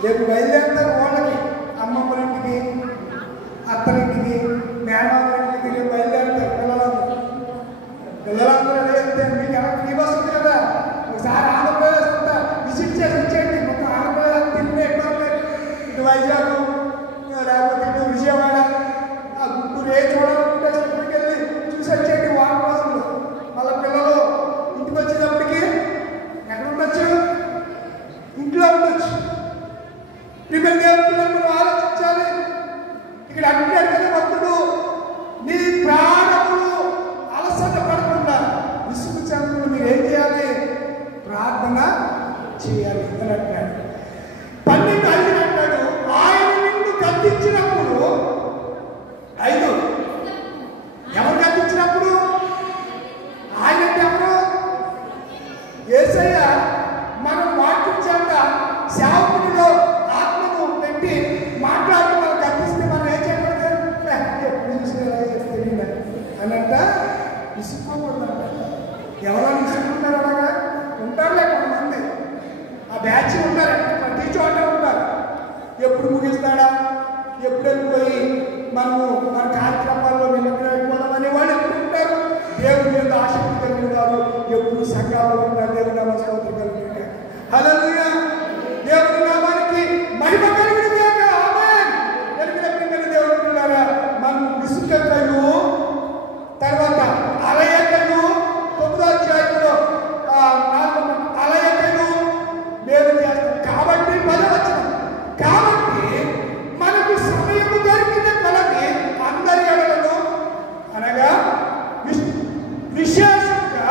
రేపు బయలుదేరుతారు వాళ్ళకి, అమ్మమ్మల ఇంటికి, అత్తలింటికి, మేనమామలింటికి రేపు బయలుదేరుతారు పిల్లలందరూ వెళ్తే మీకు ఎలా ఫ్రీ బస్ ఉంది కదా, ఒకసారి ఆంధ్రప్రదేశ్ అంతా విజిట్ చేసి వచ్చేయండి. మొత్తం ఆంధ్రప్రదేశ్ తిరిగి ఇటు వైజాగ్ లేకపోతే ఇటు విజయవాడ, ఆ గుంటూరు ఏ చూడాలనుకుంటే ఇక్కడికి వెళ్ళి చూసి వచ్చేయండి వారం రోజులు. వాళ్ళ పిల్లలు ఇంటికి వచ్చేటప్పటికి ఎక్కడ ఉండొచ్చు? ఇంట్లో ఉండొచ్చు. ప్రిపేర్ దేవుడు ఆలోచించాలి. ఇక్కడ అంటాడు కదా భక్తుడు, నీ ప్రాణములు అలసట పడకుండా విసుగు చెందకుండా మీరు ఏం చేయాలి? ప్రార్థన చేయాలి అని అంటాడు. 12 అంటాడు, ఆయన నిన్ను గద్దించినప్పుడు 5 ఎవరు గద్దించినప్పుడు? ఆయన అంటే ఎవరు? యేసయ్య మనం వాక్యం చేత సేవకుడిలో ఆత్మను పెట్టి మాట్లాడి మనం గద్దిస్తే మనం ఏం చేయకూడదు? ఎప్పుడు చూసిన అనంట విసుక్కోకూడదంట. ఎవరైనా విసుకుంటారు అలాగా? ఉంటారులే కొంతమంది. ఆ బ్యాచ్ ఉంటారు, ప్రతి చోట ఉంటారు. ఎప్పుడు ముగిస్తాడా, ఎప్పుడు వెళ్ళిపోయి మనము మన కార్యక్రమాల్లో నిమగ్నం అయిపోవడం అనే వాళ్ళు ఎప్పుడు ఉంటారు? దేవుని మీద ఆసక్తి కలిగిన వారు ఎప్పుడు సంఘాల్లో ఉంటారు. దేవుని నామస్తోత్రం కలిగిన హల్లెలూయా. దేవుని నామానికి మహిమ కలిగిన గాక. ఆమేన్. కలిగిన దేవుని పిల్లలారా, మనం విసుకకయు తర్వాత అలయకయు 9వ అధ్యాయంలో అలయకయు మేము చేస్తాం కాబట్టి 10వ వచనం. కాబట్టి మనకు సమయం దొరికిన కొలది అందరి ఎడలను అనగా విశేషంగా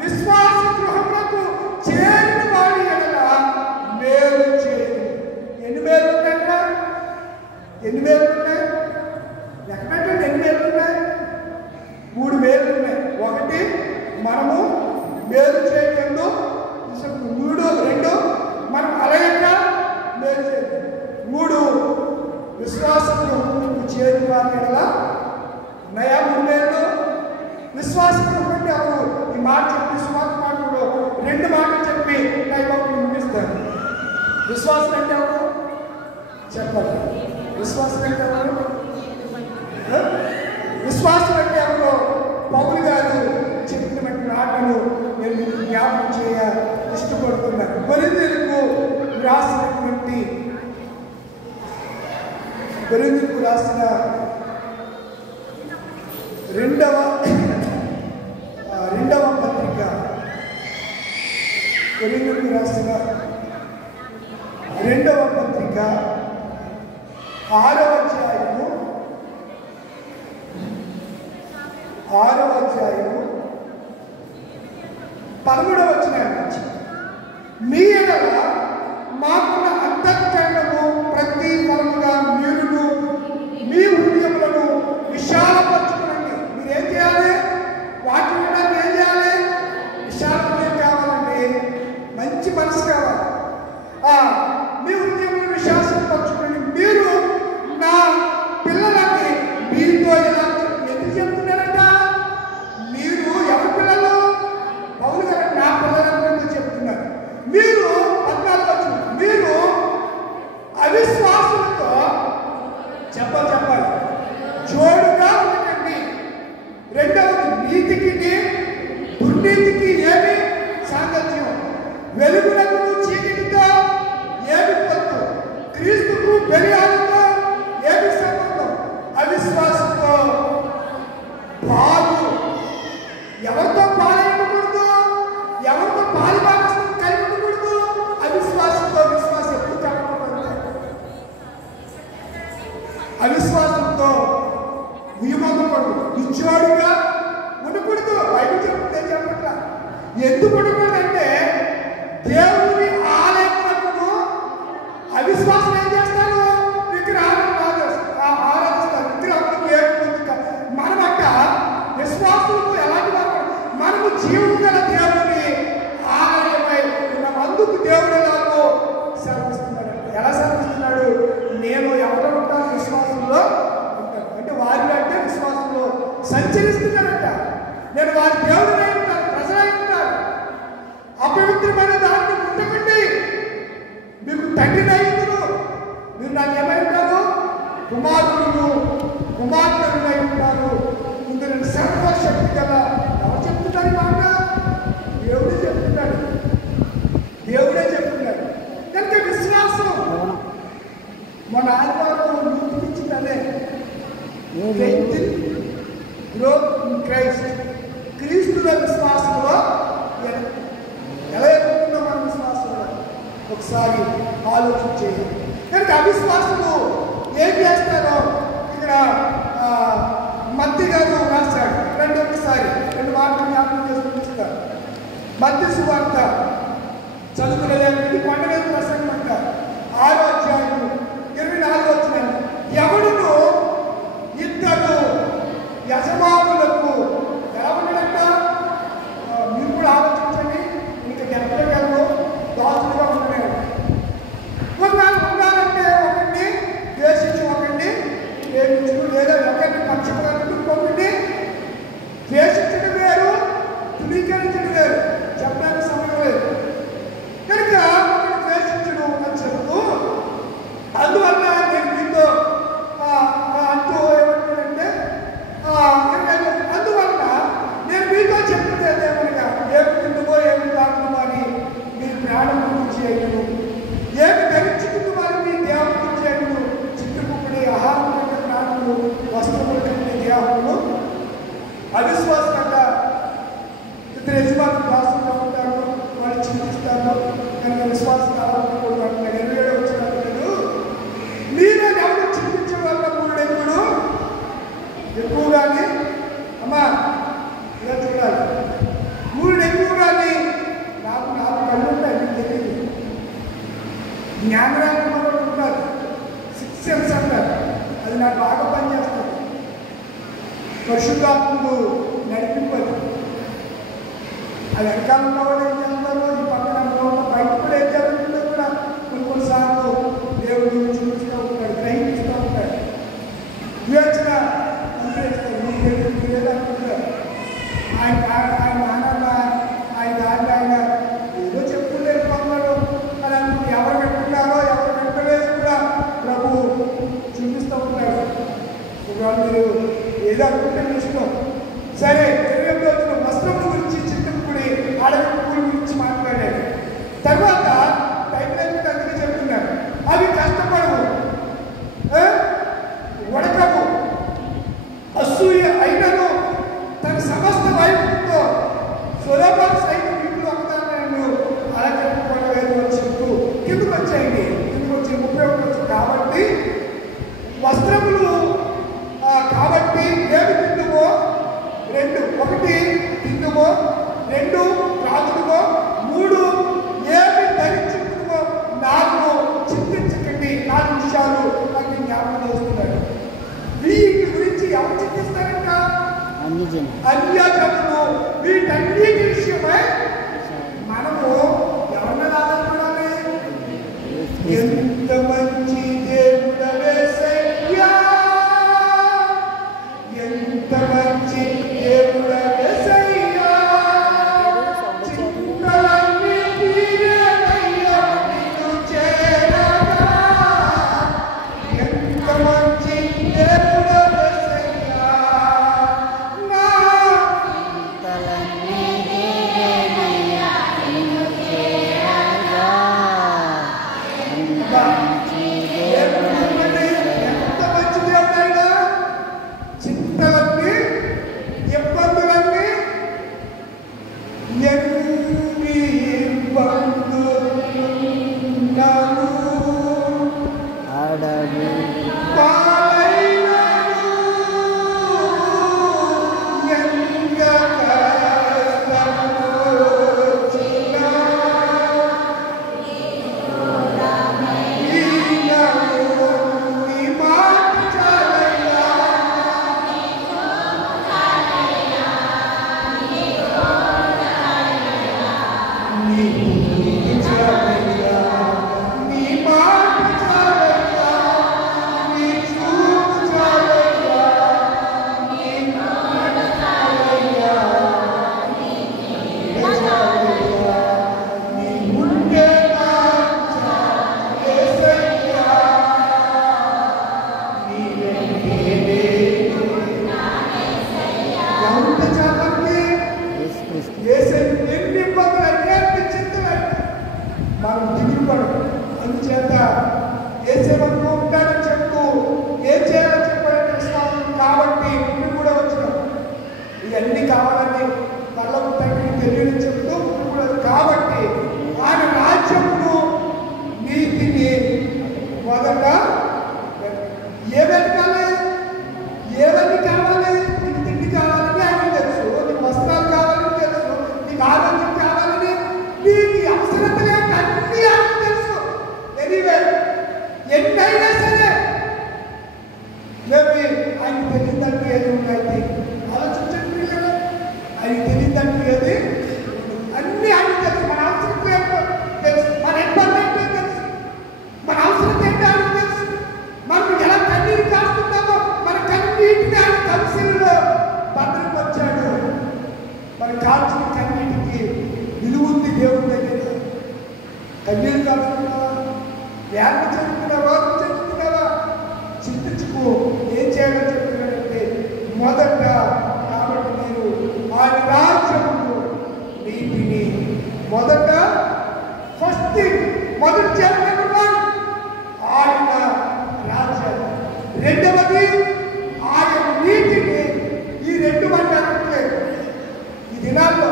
విశ్వాస గృహములకు చేరిన వారి ఎడల మేలు చేయదు. ఎన్ని మేలు ఉన్నాయంట? ఎన్ని మేలు ఉన్నాయి? ఎక్కడంటే ఎన్ని మేలు ఉన్నాయి? 3 మేలు ఉన్నాయి. ఒకటి, మనము మేలు చేయకుండా 2 మనం అలయంగా మేలు చేయదు. 3 విశ్వాసంలో చేరి వారి ఎడల ఉన్నాయా? 3 మేలు. విశ్వాసంలో బట్టి ఎవరు ఈ మాట చెప్పి సువార్త మాటలో 2 మాటలు చెప్పి దైవాన్ని ముగిస్తారు. విశ్వాసం అంటే ఎవరు చెప్పాలి? విశ్వాసం అంటే ఎవరు? విశ్వాసం అంటే ఎవరు? పౌలు గారు చెప్పినటువంటి మాటలు నేను జ్ఞాపకం చేయ ఇష్టపడుతున్నాను. కొరింథీయులకు రాసినటువంటి కొరింథీయులకు రాసిన 2వ పత్రిక, కొరింథీయులకు రాసిన 2వ పత్రిక 6వ అధ్యాయము 11వ వచనం నుంచి, మీ ఎడల మాకున్న అంతఃకరణము ప్రతి ఫలముగా మీరును మీ హృదయములను విశాలపరచుకోండి. మీరేం చేయాలి? వాక్యం వినడానికి ఏం చేయాలి? విశాల హృదయం కావాలండి, మంచి మనసు కావాలి. మీ హృదయములను విశాలపరచుకోండి. మీరు నా పిల్లలకి మీతో ఎలా ఎందుకు చెప్తున్నారంట? మీరు ఎవరి పిల్లలు? పౌలు గారు నా పిల్లలందరూ చెప్తున్నారు. మీరు 14 మీరు అవిశ్వాసులతో చెప్పాలి జోడుగా ఉండకండి. 2వది, నీతికి దుర్నీతికి ఏమి సాంగత్యం? వెలుగులకు చీకటితో ఏమి పొత్తు? క్రీస్తుకు బెలియాలతో ఏమి సంబంధం? అవిశ్వాసంతో పాలు. ఎవరితో పాలనకూడదు? ఎవరితో పాలు భాగస్వామ్యం కలిగి ఉండకూడదు? అవిశ్వాసంతో. విశ్వాసం ఎప్పుడు కలగకూడదు. అవిశ్వాసంతో విమోదకూడదు. పిచ్చివాడుగా ఉండకూడదు. బైబిల్ చెప్తే చెప్పట్లా. ఎందుకు ఉండకూడదంటే దేవుని ఆలయములకు అవిశ్వాసం ఏం చేస్తారు? విగ్రహాలను ఆరాధిస్తారు. విగ్రహాలు మనమంట విశ్వాసులకు ఎలాంటి వారు? మనము జీవం గల దేవుని ఆలయమై అందుకు దేవుడు ఎలాగో సెలవిస్తున్నాడు. ఎలా సెలవిస్తున్నాడు? నేను ఎవరు ఉంటాను? విశ్వాసంలో ఉంటాను. అంటే వారి అంటే విశ్వాసంలో సంచరిస్తున్నాడంట. నేను వారి దేవుడినై ఉంటాను, ప్రజలై ఉంటాను. అపవిత్రమైన దాన్ని ముట్టకండి. మీకు తండ్రినై ఉందును. మీరు నాకు ఏమై ఉంటారు? కుమార్తెలై ఉంటారు. ముందు నేను సర్వశక్తి కదా. ఎవరు చెప్తున్నారు మాట? దేవుడే చెప్తున్నాడు. దేవుడే చెప్తున్నాడు. కనుక విశ్వాసం మన ఆత్మలో గుర్తించిందనే క్రీస్తుల విశ్వాసంలో ఎలా ఎదుర్కొన్నాం? మన విశ్వాసంలో ఒకసారి ఆలోచించేది. కనుక అవిశ్వాసము ఏం చేస్తారో ఇక్కడ మత్తి గారు రాశాడు. రెండు మాటలు జ్ఞాపకం చేసుకుంటారు. మత్తి సువార్త చదువుకునేది కొండ మీద ప్రసంగం అంటారు. 6వ అధ్యాయం 24వ వచనం. ఎవడును ఇద్దరు యజమానులకు ఎలా ఉన్నాడంట? మీరు కూడా ఆలోచించండి. ఇంకా ఎక్కడికెళ్ళను దాసులుగా ఉండలేడు. ఒకవేళ ఉండాలంటే ఒకరిని ద్వేషించి ఒకరిని ప్రేమించు, లేదా ఒకరిని పక్షపాతం ఇంకొకరిని ద్వేషించడం వేరు, ధృవీకరించడం వేరు. చెప్పడానికి సమయం లేదు. కనుక ఒకరిని ద్వేషించడం అని చెప్తూ అందువల్ల నేను మీతో అంటూ ఏమంటాడంటే అందువల్ల నేను మీతో చెప్తున్నది ఏమనగా ఏమి తిందుమో ఏమి తాగుతుందో అని మీ ప్రాణం గురించి అయ్యను, ఏమి ధరించుకుందో అని మీ దేహం గురించి అయ్యను. చిట్టుకుడి ఆహారం కంటే ప్రాణము, వస్త్రముల కంటే దేహము. అవిశ్వాసం కంట ఇద్దరు యజమానులు దాసులుగా ఉంటారు, వాళ్ళు చింతిస్తారు. కనుక విశ్వాసం కావాలనుకోవడం అంటే 27వ వచనం మీరు ఎవరు చింతించే వల్ల మూడు ఎక్కువగానే అమ్మా ఇలా చూడాలి. మూడు ఎక్కువగానే నాకు కళ్ళు ఉంటాయి, మీకు తెలియదు. జ్ఞానరాజంలో కూడా ఉంటారు, 6 సెన్స్ అంటారు. అది నాకు బాగా పనిచేస్తుంది. పరిశుద్ధాత్ముడు నడిపింపదు. అది వెనకాలంలో కూడా ఏం చేస్తారో ఈ పక్కన బయట కూడా ఏం జరుగుతుందో కూడా కొన్నిసార్లు దేవుడు చూపిస్తూ ఉంటాడు, గ్రహిస్తూ ఉంటాడు. వివేచన అనుకుంటారు. ఆయన నాన్న ఆయన దాన్ని ఆయన ఏదో చెప్తుండే పొందాడు. కానీ ఎవరు పెట్టుకున్నారో ఎవరు పెట్టలేదు కూడా ప్రభు చూపిస్తూ ఉంటాడు. ఒకవేళ మీరు ఏదో అనుకుంటే మీ ఇష్టం. సరే, 28వ వచనం వస్త్రము గురించి చిత్తకుడి అడవి పువ్వుల గురించి మాట్లాడాడు. తర్వాత టైంలైన్ అందుకే చెప్తున్నాడు. అవి కష్టపడవు, వడకవు, అసూయ అయినను తన సమస్త వైపుతో సొలొమోను సైతం వీటిలో ఒకదాన్ని అలకట్టుకోవడం చెప్తూ కిందకు వచ్చాయండి. కిందకు వచ్చి 31 వచ్చి కాబట్టి వస్త్రములు కాబట్టి ఏమి తిందుమో 2 1 తిందుమో 2 త్రాగుదుమో 3 ఏమి ధరించుకుందుమో 4 చింతించకండి. 4 విషయాలు నాకు జ్ఞాపకం చేస్తున్నాడు. వీటి గురించి ఎవరు చింతిస్తారంట? అన్యజనులు. వీటన్నిటి విషయమై మనము ఎవరిని ఆధారపడాలి? ఎంత మంచి దేవుడవే సయ్యా, ఎంత మంచి దేవుడవే సయ్యా, చింతలన్నీ తీరేనయ్యా నిన్ను చేరగా. ఎంత మంచి దేవుడవే సయ్యా, నా చింతలన్నీ తీరేనయ్యా నిన్ను చేరగా. కాల్చిన కన్నీటికి విలువ ఉంది దేవుడి దగ్గర. కన్నీళ్ళు కాల్చుకున్నావా, వ్యాధి చెందుతున్నావా, చెందుతున్నావా, చింతించుకో. ఏం చేయాలో చెప్తున్నాడంటే మొదట కాబట్టి మీరు ఆయన రాజ్యము నీతిని మొదట ఫస్ట్ థింగ్ మొదటి చేయాలి. ఆయన రాజ్యం, రెండవది ఆయన నీతిని. ఈ రెండు మండలేదు ఈ దినాల్లో,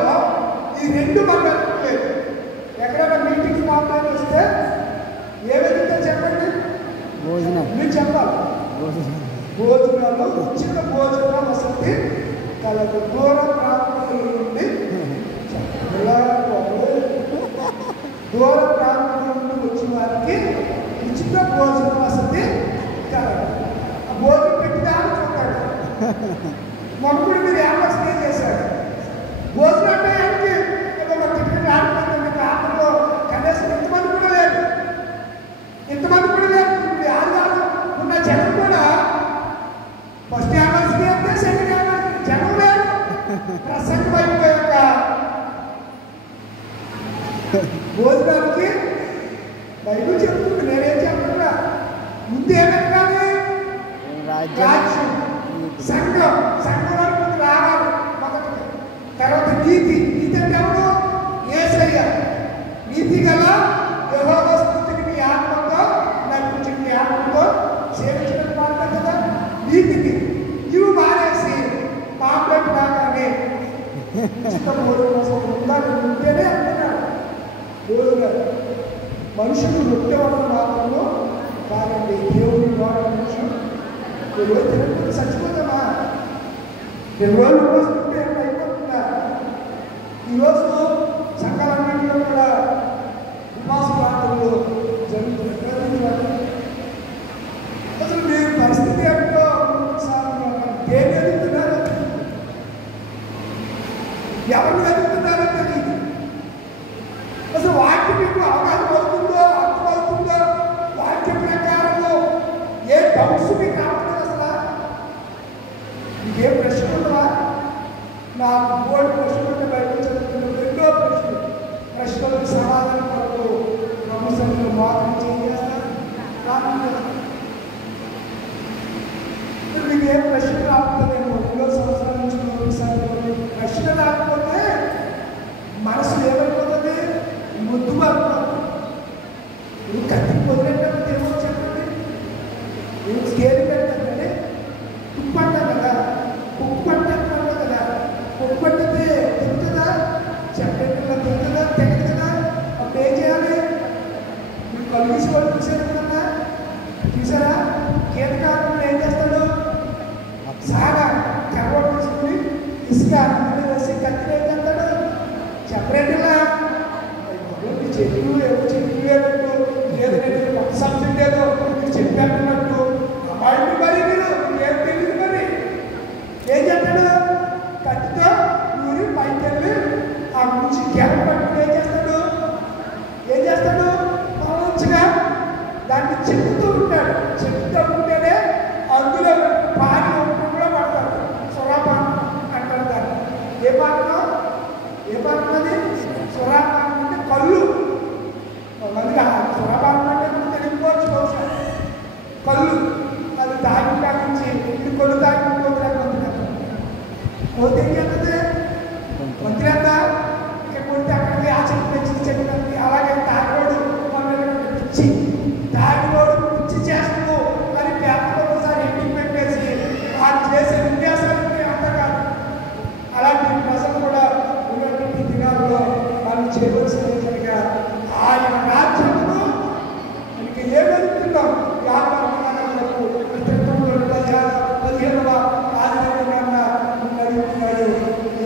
ఈ రెండు మండలేదు. ఎక్కడైనా మీటింగ్స్ మాట్లాడి వస్తే ఏ విధంగా చెప్పండి, మీరు చెప్పాలి. భోజనాలు ఉచిత భోజన వసతి కలదు. దూర ప్రాంతాల నుండి దూర ప్రాంతాల నుండి వచ్చిన వారికి ఉచిత భోజన వసతి కలదు. ఆ భోజనం పెట్టిదాన్ని చూస్తాడు. మొక్కుడు మీరు ఏమర్స్ చేశాడు. భోజనం అంటే ఏంటి? ఏదో టికెట్ ఆడిపోతుంది ప్రాంతంలో కనీసం ఇంతమంది కూడా లేదు, ఇంతమంది కూడా లేదు. ఇప్పుడు ఆదివారం ఉన్న జనం కూడా ఫస్ట్ యానివర్సరీ అంటే సెకండ్ యానివర్సరీ జనం లేదు. ప్రసంగం అయిపోయాక భోజనానికి బైబిల్ చెప్తుంది, నేనేం చెప్తున్నా. ముందు ఏమైనా కానీ రాజ్యం, సంఘం, సంఘం వరకు రావాలి మొదటి. తర్వాత నీతి. నీతి అంటే ఎవరు? యేసయ్య. నీతి గల యెహోవా స్తుతిని మీ ఆత్మతో నడిపించి మీ ఆత్మతో సేవించడం మాత్రం కదా నీతికి. ఇవి మానేసి పాంప్లెట్ లాగానే ఉచిత భోజనం కోసం ఉండాలి ఉంటేనే అంటున్నాడు దేవుడు. మనుషులు రొట్టె వల్ల మాత్రము కాదండి, దేవుని ద్వారా మనుషులు ఈరోజు తినకపోతే చచ్చిపోతామా? 2 రోజులు వస్తుంటే అయిపోతుందా? ఈరోజు సంఘాలన్నింటిలో కూడా ఉపాస ప్రాంతంలో జరుగుతున్న అసలు మీరు పరిస్థితి ఏంటో ఏం ఎదుగుతున్నారో, ఎవరు ఎదుగుతున్నారో తెలియదు. అసలు వాక్యం మీకు అవగాహన అవుతుందో, అర్థమవుతుందో, వాక్య ప్రకారంలో ఏ డౌట్స్ మీకు రావట్లేదు. అసలు ఇదే ప్రశ్న ఉందా? నాకు బోర్డు ప్రశ్నలు ఉంటే బయటకు చదువుతున్నాను. ఎన్నో ప్రశ్నలకు సమాధానం కొరకు ప్రొఫెసర్లు మాత్రం చేస్తారు. మీకు ఏ ప్రశ్న రాకపోతేమో 2 సంవత్సరాల నుంచి ఒకసారి ప్రశ్న రాకపోతే మనసు ఏమైపోతుంది? ముద్దు పడుతుంది. ఇది కత్తికి వదిలేటప్పుడు ఏమో చెప్పండి, ఇది స్కేల్ పెట్టండి. ఉప్పు అంటాం కదా, ఉప్పు అంటే కదా, ఉప్పు పట్టితే తింటుందా? చెప్పేటప్పుడు తింటుందా? తెగదు కదా. అప్పుడు ఏం చేయాలి? మీరు కలిసి వాళ్ళు చూసారు కదా, చూసారా? కీటకాలను ఏం చేస్తాడు? సాగా కర్ర తీసుకుని ఇసుక వేసి కత్తి ఏం చేస్తాడు? చెప్పరేట్లా చెట్లు చెట్లు లేనట్టు లేదు, కొత్త సబ్జెక్ట్ ఏదో మీరు చెప్పారన్నట్టు అమ్మాయిని మరి మీరు ఏం తెలియదు. మరి ఏం చేస్తాడు? కత్తితో ఊరి పైకి వెళ్ళి ఆ నుంచి గ్యాప్ పట్టుకుని ఏం చేస్తాడు? ఏం చేస్తాడు? మంచిగా దాన్ని చెక్కుతూ ఉంటాడు. చెక్కుతూ ఉంటేనే అందులో పాని ఒప్పుడు కూడా పడతాడు. సురాపానం అంటారు దాన్ని. ఏ పాత్రం? ఏ పాత్రం అది? సురాపానం అంటే కళ్ళు. మందిగా సురాపానం అంటే తెలియకపోవచ్చు బహుశా. కళ్ళు అది తాగి నుంచి ఇది కొళ్ళు తాగిపోతే పోతే ఏం చేస్తుంది? మంత్రి అంతా ఇక్కడ కొడితే అక్కడికి ఆ చెట్టు పెంచి చెట్టు అలాగే తాగిపోడు పిచ్చి తాగిపోడు పిచ్చి చేస్తూ మరి పేపర్ ఒకసారి ఇంటికి పెట్టేసి వాళ్ళు చేసే విన్యాసాలకి అంత కాదు. అలాంటి ప్రజలు కూడా ఉన్నటువంటి దినాల్లో మనం చేయవలసినట్టుగా ఆయన రాజ్యమును మనకి ఏమనుకుంటాం? వ్యాపారకు 15వ ఆదివారమున అడుగుతున్నాడు.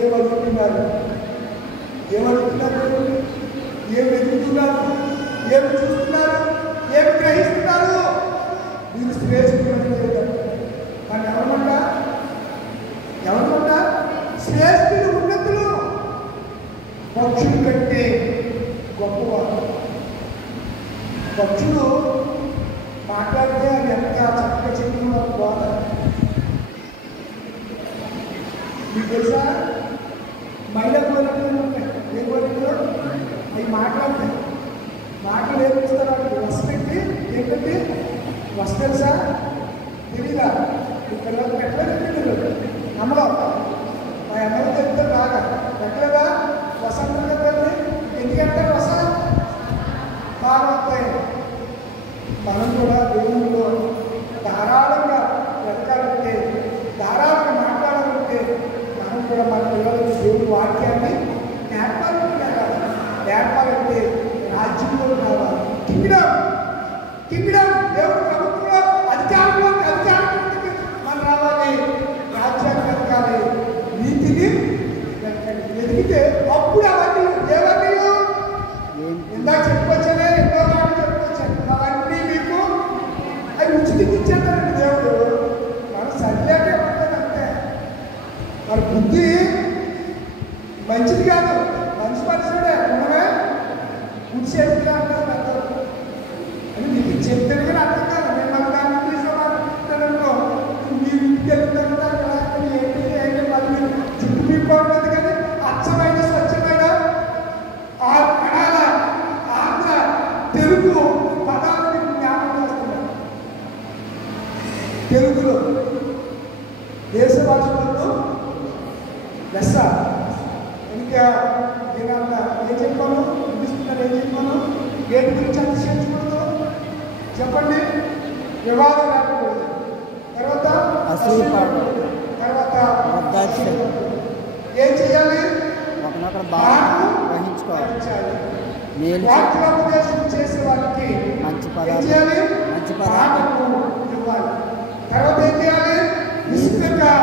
ఏమడుగుతున్నారు? ఏమడుగుతున్నారు? ఏం వెతుకుతున్నారు? ఏమి చూస్తున్నారు? ఏమి గ్రహిస్తున్నారు? మీరు శ్రేష్ఠులు కానీ ఎవరమంటా? ఎవరమంటా? శ్రేష్ఠులు, ఉన్నతులు, పక్షుల కంటే గొప్పవారు. పక్షులు మాట్లాడితే అది ఎంత చక్కగా చెప్తున్న బాధ మీకు తెలుసా? మహిళ కోరికలు ఉంటాయి. ఏ కోరికలు అవి మాట్లాడతాయి. మాటలు నేర్పిస్తారు. వస పెట్టి ఏంటంటే వస తెలుసా తెలీదా? ఇక్కడ పెట్టలేదు అమ్మలో మా అమ్మలో చెప్తే బాగా పెట్టలేదా? వసంతం చెప్పండి. ఎందుకంటే వస బాగా వస్తాయి. మనం కూడా దేవునిలో ధారాళంగా ఎదగాలంటే, ధారాళంగా మాట్లాడాలంటే మనం కూడా మన పిల్లలకి దేవుని వాక్యాన్ని నేర్పాలంటే రాజ్యంలో రావాలి. కింగ్డమ్ దేవుని ప్రభుత్వంలో అధికారంలోకి మనం రావాలి. రాజ్యాన్ని వెతకాలి, నీతిని వెతకండి. వెతికితే అప్పుడు అవన్నీ ఏవన్నీ ఇందాక చెప్పుకొచ్చానే, ఎన్నో మాటలు చెప్పుకొచ్చాను. అవన్నీ మీకు అవి ఉచితంగా ఇచ్చేస్తారండి దేవుడు. మనం సరిలేకే ఉంటుంది అంతే. మరి బుద్ధి మంచిది కాదు, మంచి మనుషుడే మనమే ఉడిసేదిగా అంటారు పెద్దలు. అని మీకు చెప్తాను కానీ అర్థం కాదు. నేను మన దాన్ని తీసుకున్నానుకో మీరు ఇంటికి వెళ్తారు కదా, ఏంటి మళ్ళీ చుట్టూ మీకోవడం కానీ అచ్చమైన స్వచ్ఛమైన కణాల ఆంధ్ర తెలుగు పదాలను జ్ఞాపకం చేస్తున్నారు. తెలుగులో దేశ భాషలలో లెస్స. ఇంకా దీనంతా ఏం చెప్పాను, చూపిస్తున్నారు. ఏం చెప్పాను, ఏటి గురించి అతిశయించకూడదు చెప్పండి. వివాదం రాకూడదు. తర్వాత ఏం చేయాలి? వాక్యోపదేశం చేసే వాళ్ళకి మంచి పదాలు ఇవ్వాలి. తర్వాత ఏం చేయాలి? నిశ్చితంగా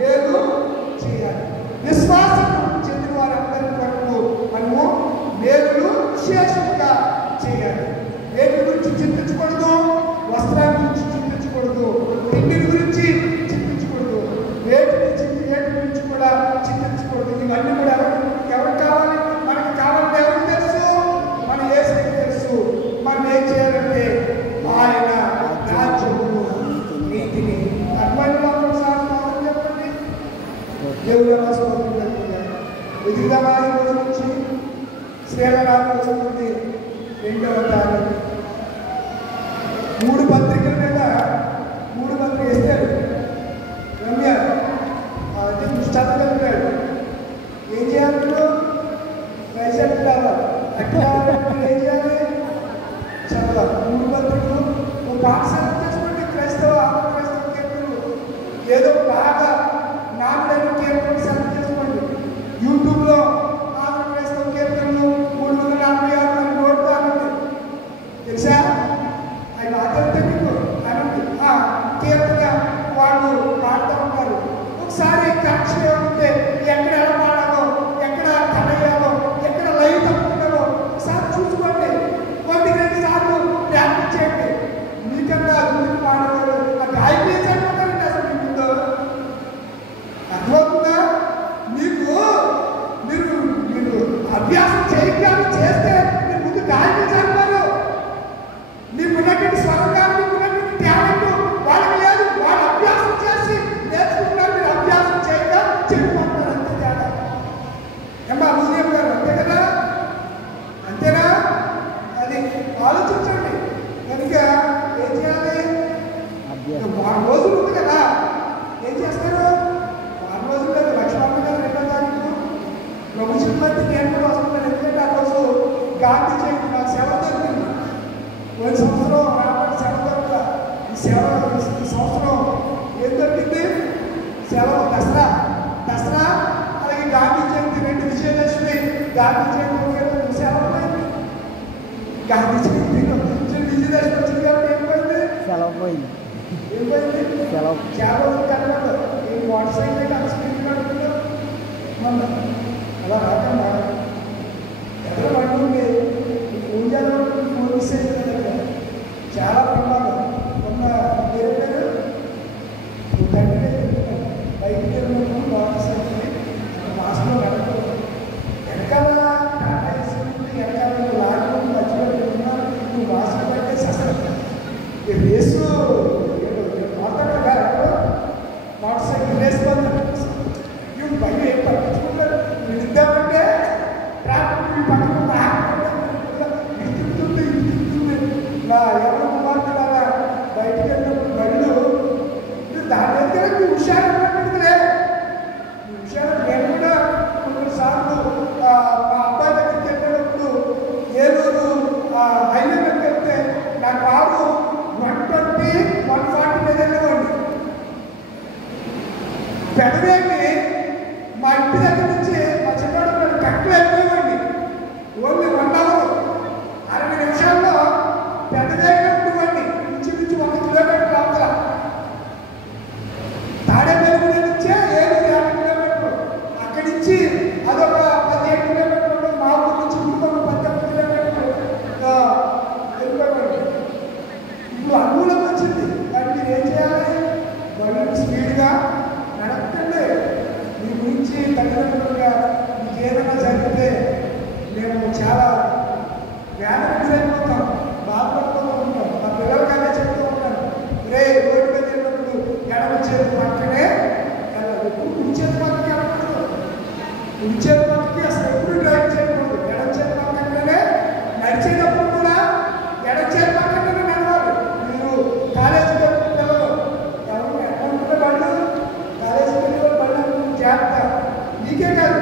లేదు చేయాలి. విశ్వాసం చెందిన వారందరి వరకు మనము మేలులు విశేషంగా చేయాలి. వేటి గురించి చింతించకూడదు, వస్త్రాల గురించి చింతించకూడదు, తిండి గురించి చింతించకూడదు, వేటి గురించి కూడా చింతించకూడదు. ఇవన్నీ కూడా ఎవరికి కావాలి? మనకి కావాలంటే ఎవరికి తెలుసు? మన యేసుకి తెలుసు. మనం ఏం చేయాలంటే ఆయన రాజ్యమును నీతిని చెప్పండి. దేవుడు ఎదుగుదల రోజు నుంచి శ్రీలరాజు చదువుతుంది 2వ తారీఖు 3 పత్రికల మీద 3 పత్రిక వేస్తారు. రమ్య అంటే దృష్టాంతం కలిపాడు. ఏం చేయాలి? రైసెట్ రావాలి. అట్లా ఏం చేయాలి? చదవాలి. 3 పత్రికలు ఒక పాఠశాల చేసుకోండి. క్రైస్తవ కీర్తనలు ఏదో బాగా నాలుగు కీర్తనలు సెలెక్ట్ చేసుకోండి. యూట్యూబ్లో ఆంధ్ర క్రైస్తవ కీర్తనలు 346 నోడుతానండి. తెలుసా? ఆయన ఆదరితే మీకు అనండి కీర్తన వాళ్ళు పాడుతూ ఉంటారు. ఒకసారి కరెక్షన్ ఏమంటే ఎక్కడ ఎలా పాడాలో, ఎక్కడ కడయ్యాలో, ఎక్కడ లైవ్ తప్పుతున్నారో ఒకసారి చూసుకోండి. 1-2 సార్లు ప్రాక్టీస్ చేయండి. మీకన్నా గురించి పాడేవారు ఆ గాయకులు చనిపోతారండి. అసలు మీ ముందు అర్థమవుతుందా? మీరు అభ్యాసం చేయగానే చేస్తే మీరు ముందు గాయకులు చనిపోరు. మీకు ఉన్నటువంటి స్వరంగాలు, మీకు ఉన్నటువంటి టాలెంట్ వాళ్ళకి లేదు. వాళ్ళు అభ్యాసం చేసి నేర్చుకుంటున్నారు. మీరు అభ్యాసం చేయగా చెడిపోతున్నారు. అంతే తేడా. ఏమ్మా ఉదయం గారు అంతే కదా? అంతేనా? అది ఆలోచించండి. కనుక ఏం చేయాలి? 6 రోజులు ఉంది కదా, ఏం చేస్తారు? 6 రోజులు లేదు. లక్ష్మణ గారు 2వ తారీఖు ప్రభు చిత్తి నేను కూడా వస్తున్నాను. ఎందుకంటే ఆ రోజు గాంధీ జయంతి నాకు సెలవు దొరికింది. పోయిన సంవత్సరం రాబట్టి సెలవు దొరకల. ఈ సంవత్సరం ఏం దొరికింది? సెలవు. దసరా అలాగే గాంధీ జయంతి 2 విజయదశమి. గాంధీ జయంతి సెలవు పోయింది. గాంధీ జయంతి విజయదశమి వచ్చింది కాబట్టి ఏమైంది? సెలవు పోయింది. ఏమైంది? చాలా కనబడదు. ఈ మోటార్ సైకిల్ అసలు నడుపుతుందో అలా రాకుండా ఎక్కడ పడుతుంది. పూజలు చాలా ప్రమాదం. మొన్న పేరు తండ్రి బయటికి వెళ్ళినప్పుడు మోటార్ సైకిల్ మాస్లో నడపదు. వెనకాల టాటా వేసుకుంటే వెనకాల లారీ మధ్యలో పెట్టుకున్నారు. నువ్వు మాస్క్ పడితే అసలు రేసు మాట్లాడారు. మోటార్ సైకిల్ రేసు ఇవి బయట ఏం పట్టించుకుంటారు. పెదవేమి మా ఇంటి దగ్గర నుంచి మా చిన్నవాడు కరెక్ట్ వెళ్ళిపోయేవాడిని. ఓన్లీ 1 అవర్ 60 నిమిషాల్లో పెదవేమి ఉండేవాడిని. ఇంచుమించు 1 కిలోమీటర్ అవతల తాడేపల్లి నుంచే 7-8 కిలోమీటర్లు. అక్కడి నుంచి అదొక 17 కిలోమీటర్లు. మా ఊరు నుంచి ఇంకొక 18 కిలోమీటర్లు వెళ్ళిపోయేవాడిని. ఇప్పుడు అనుకూలం వచ్చింది. కానీ మీరు ఏం చేయాలి? బండి స్పీడ్గా నడపండి. మీ గురించి తల్లిదండ్రులుగా మీకు ఏదైనా జరిగితే మేము చాలా వ్యాధి గురైపోతాం, బాధపడిపోతూ ఉంటాం. మా పిల్లలకైనా చెప్తూ ఉంటాను, రే రోడ్డు మీద వెళ్ళినప్పుడు ఎడమ చేతి పక్కనే వెళ్ళదు, కుడి చేతి పక్కకి వెళ్ళకూడదు. కుడి చేతి పక్కకి అసలు ఎప్పుడు డ్రైవ్ చేయకూడదు. ఎడమ చేతి పక్కనే నడిచేటప్పుడు కూడా ఎడమ చేతి పక్కనే నడవాలి. మీరు కాలేజీలో పిల్లలు ఎవరు ఎక్కడ బండ్లు కాలేజీకి వెళ్ళే బండ్లు జాగ్రత్త. నీకే కాదు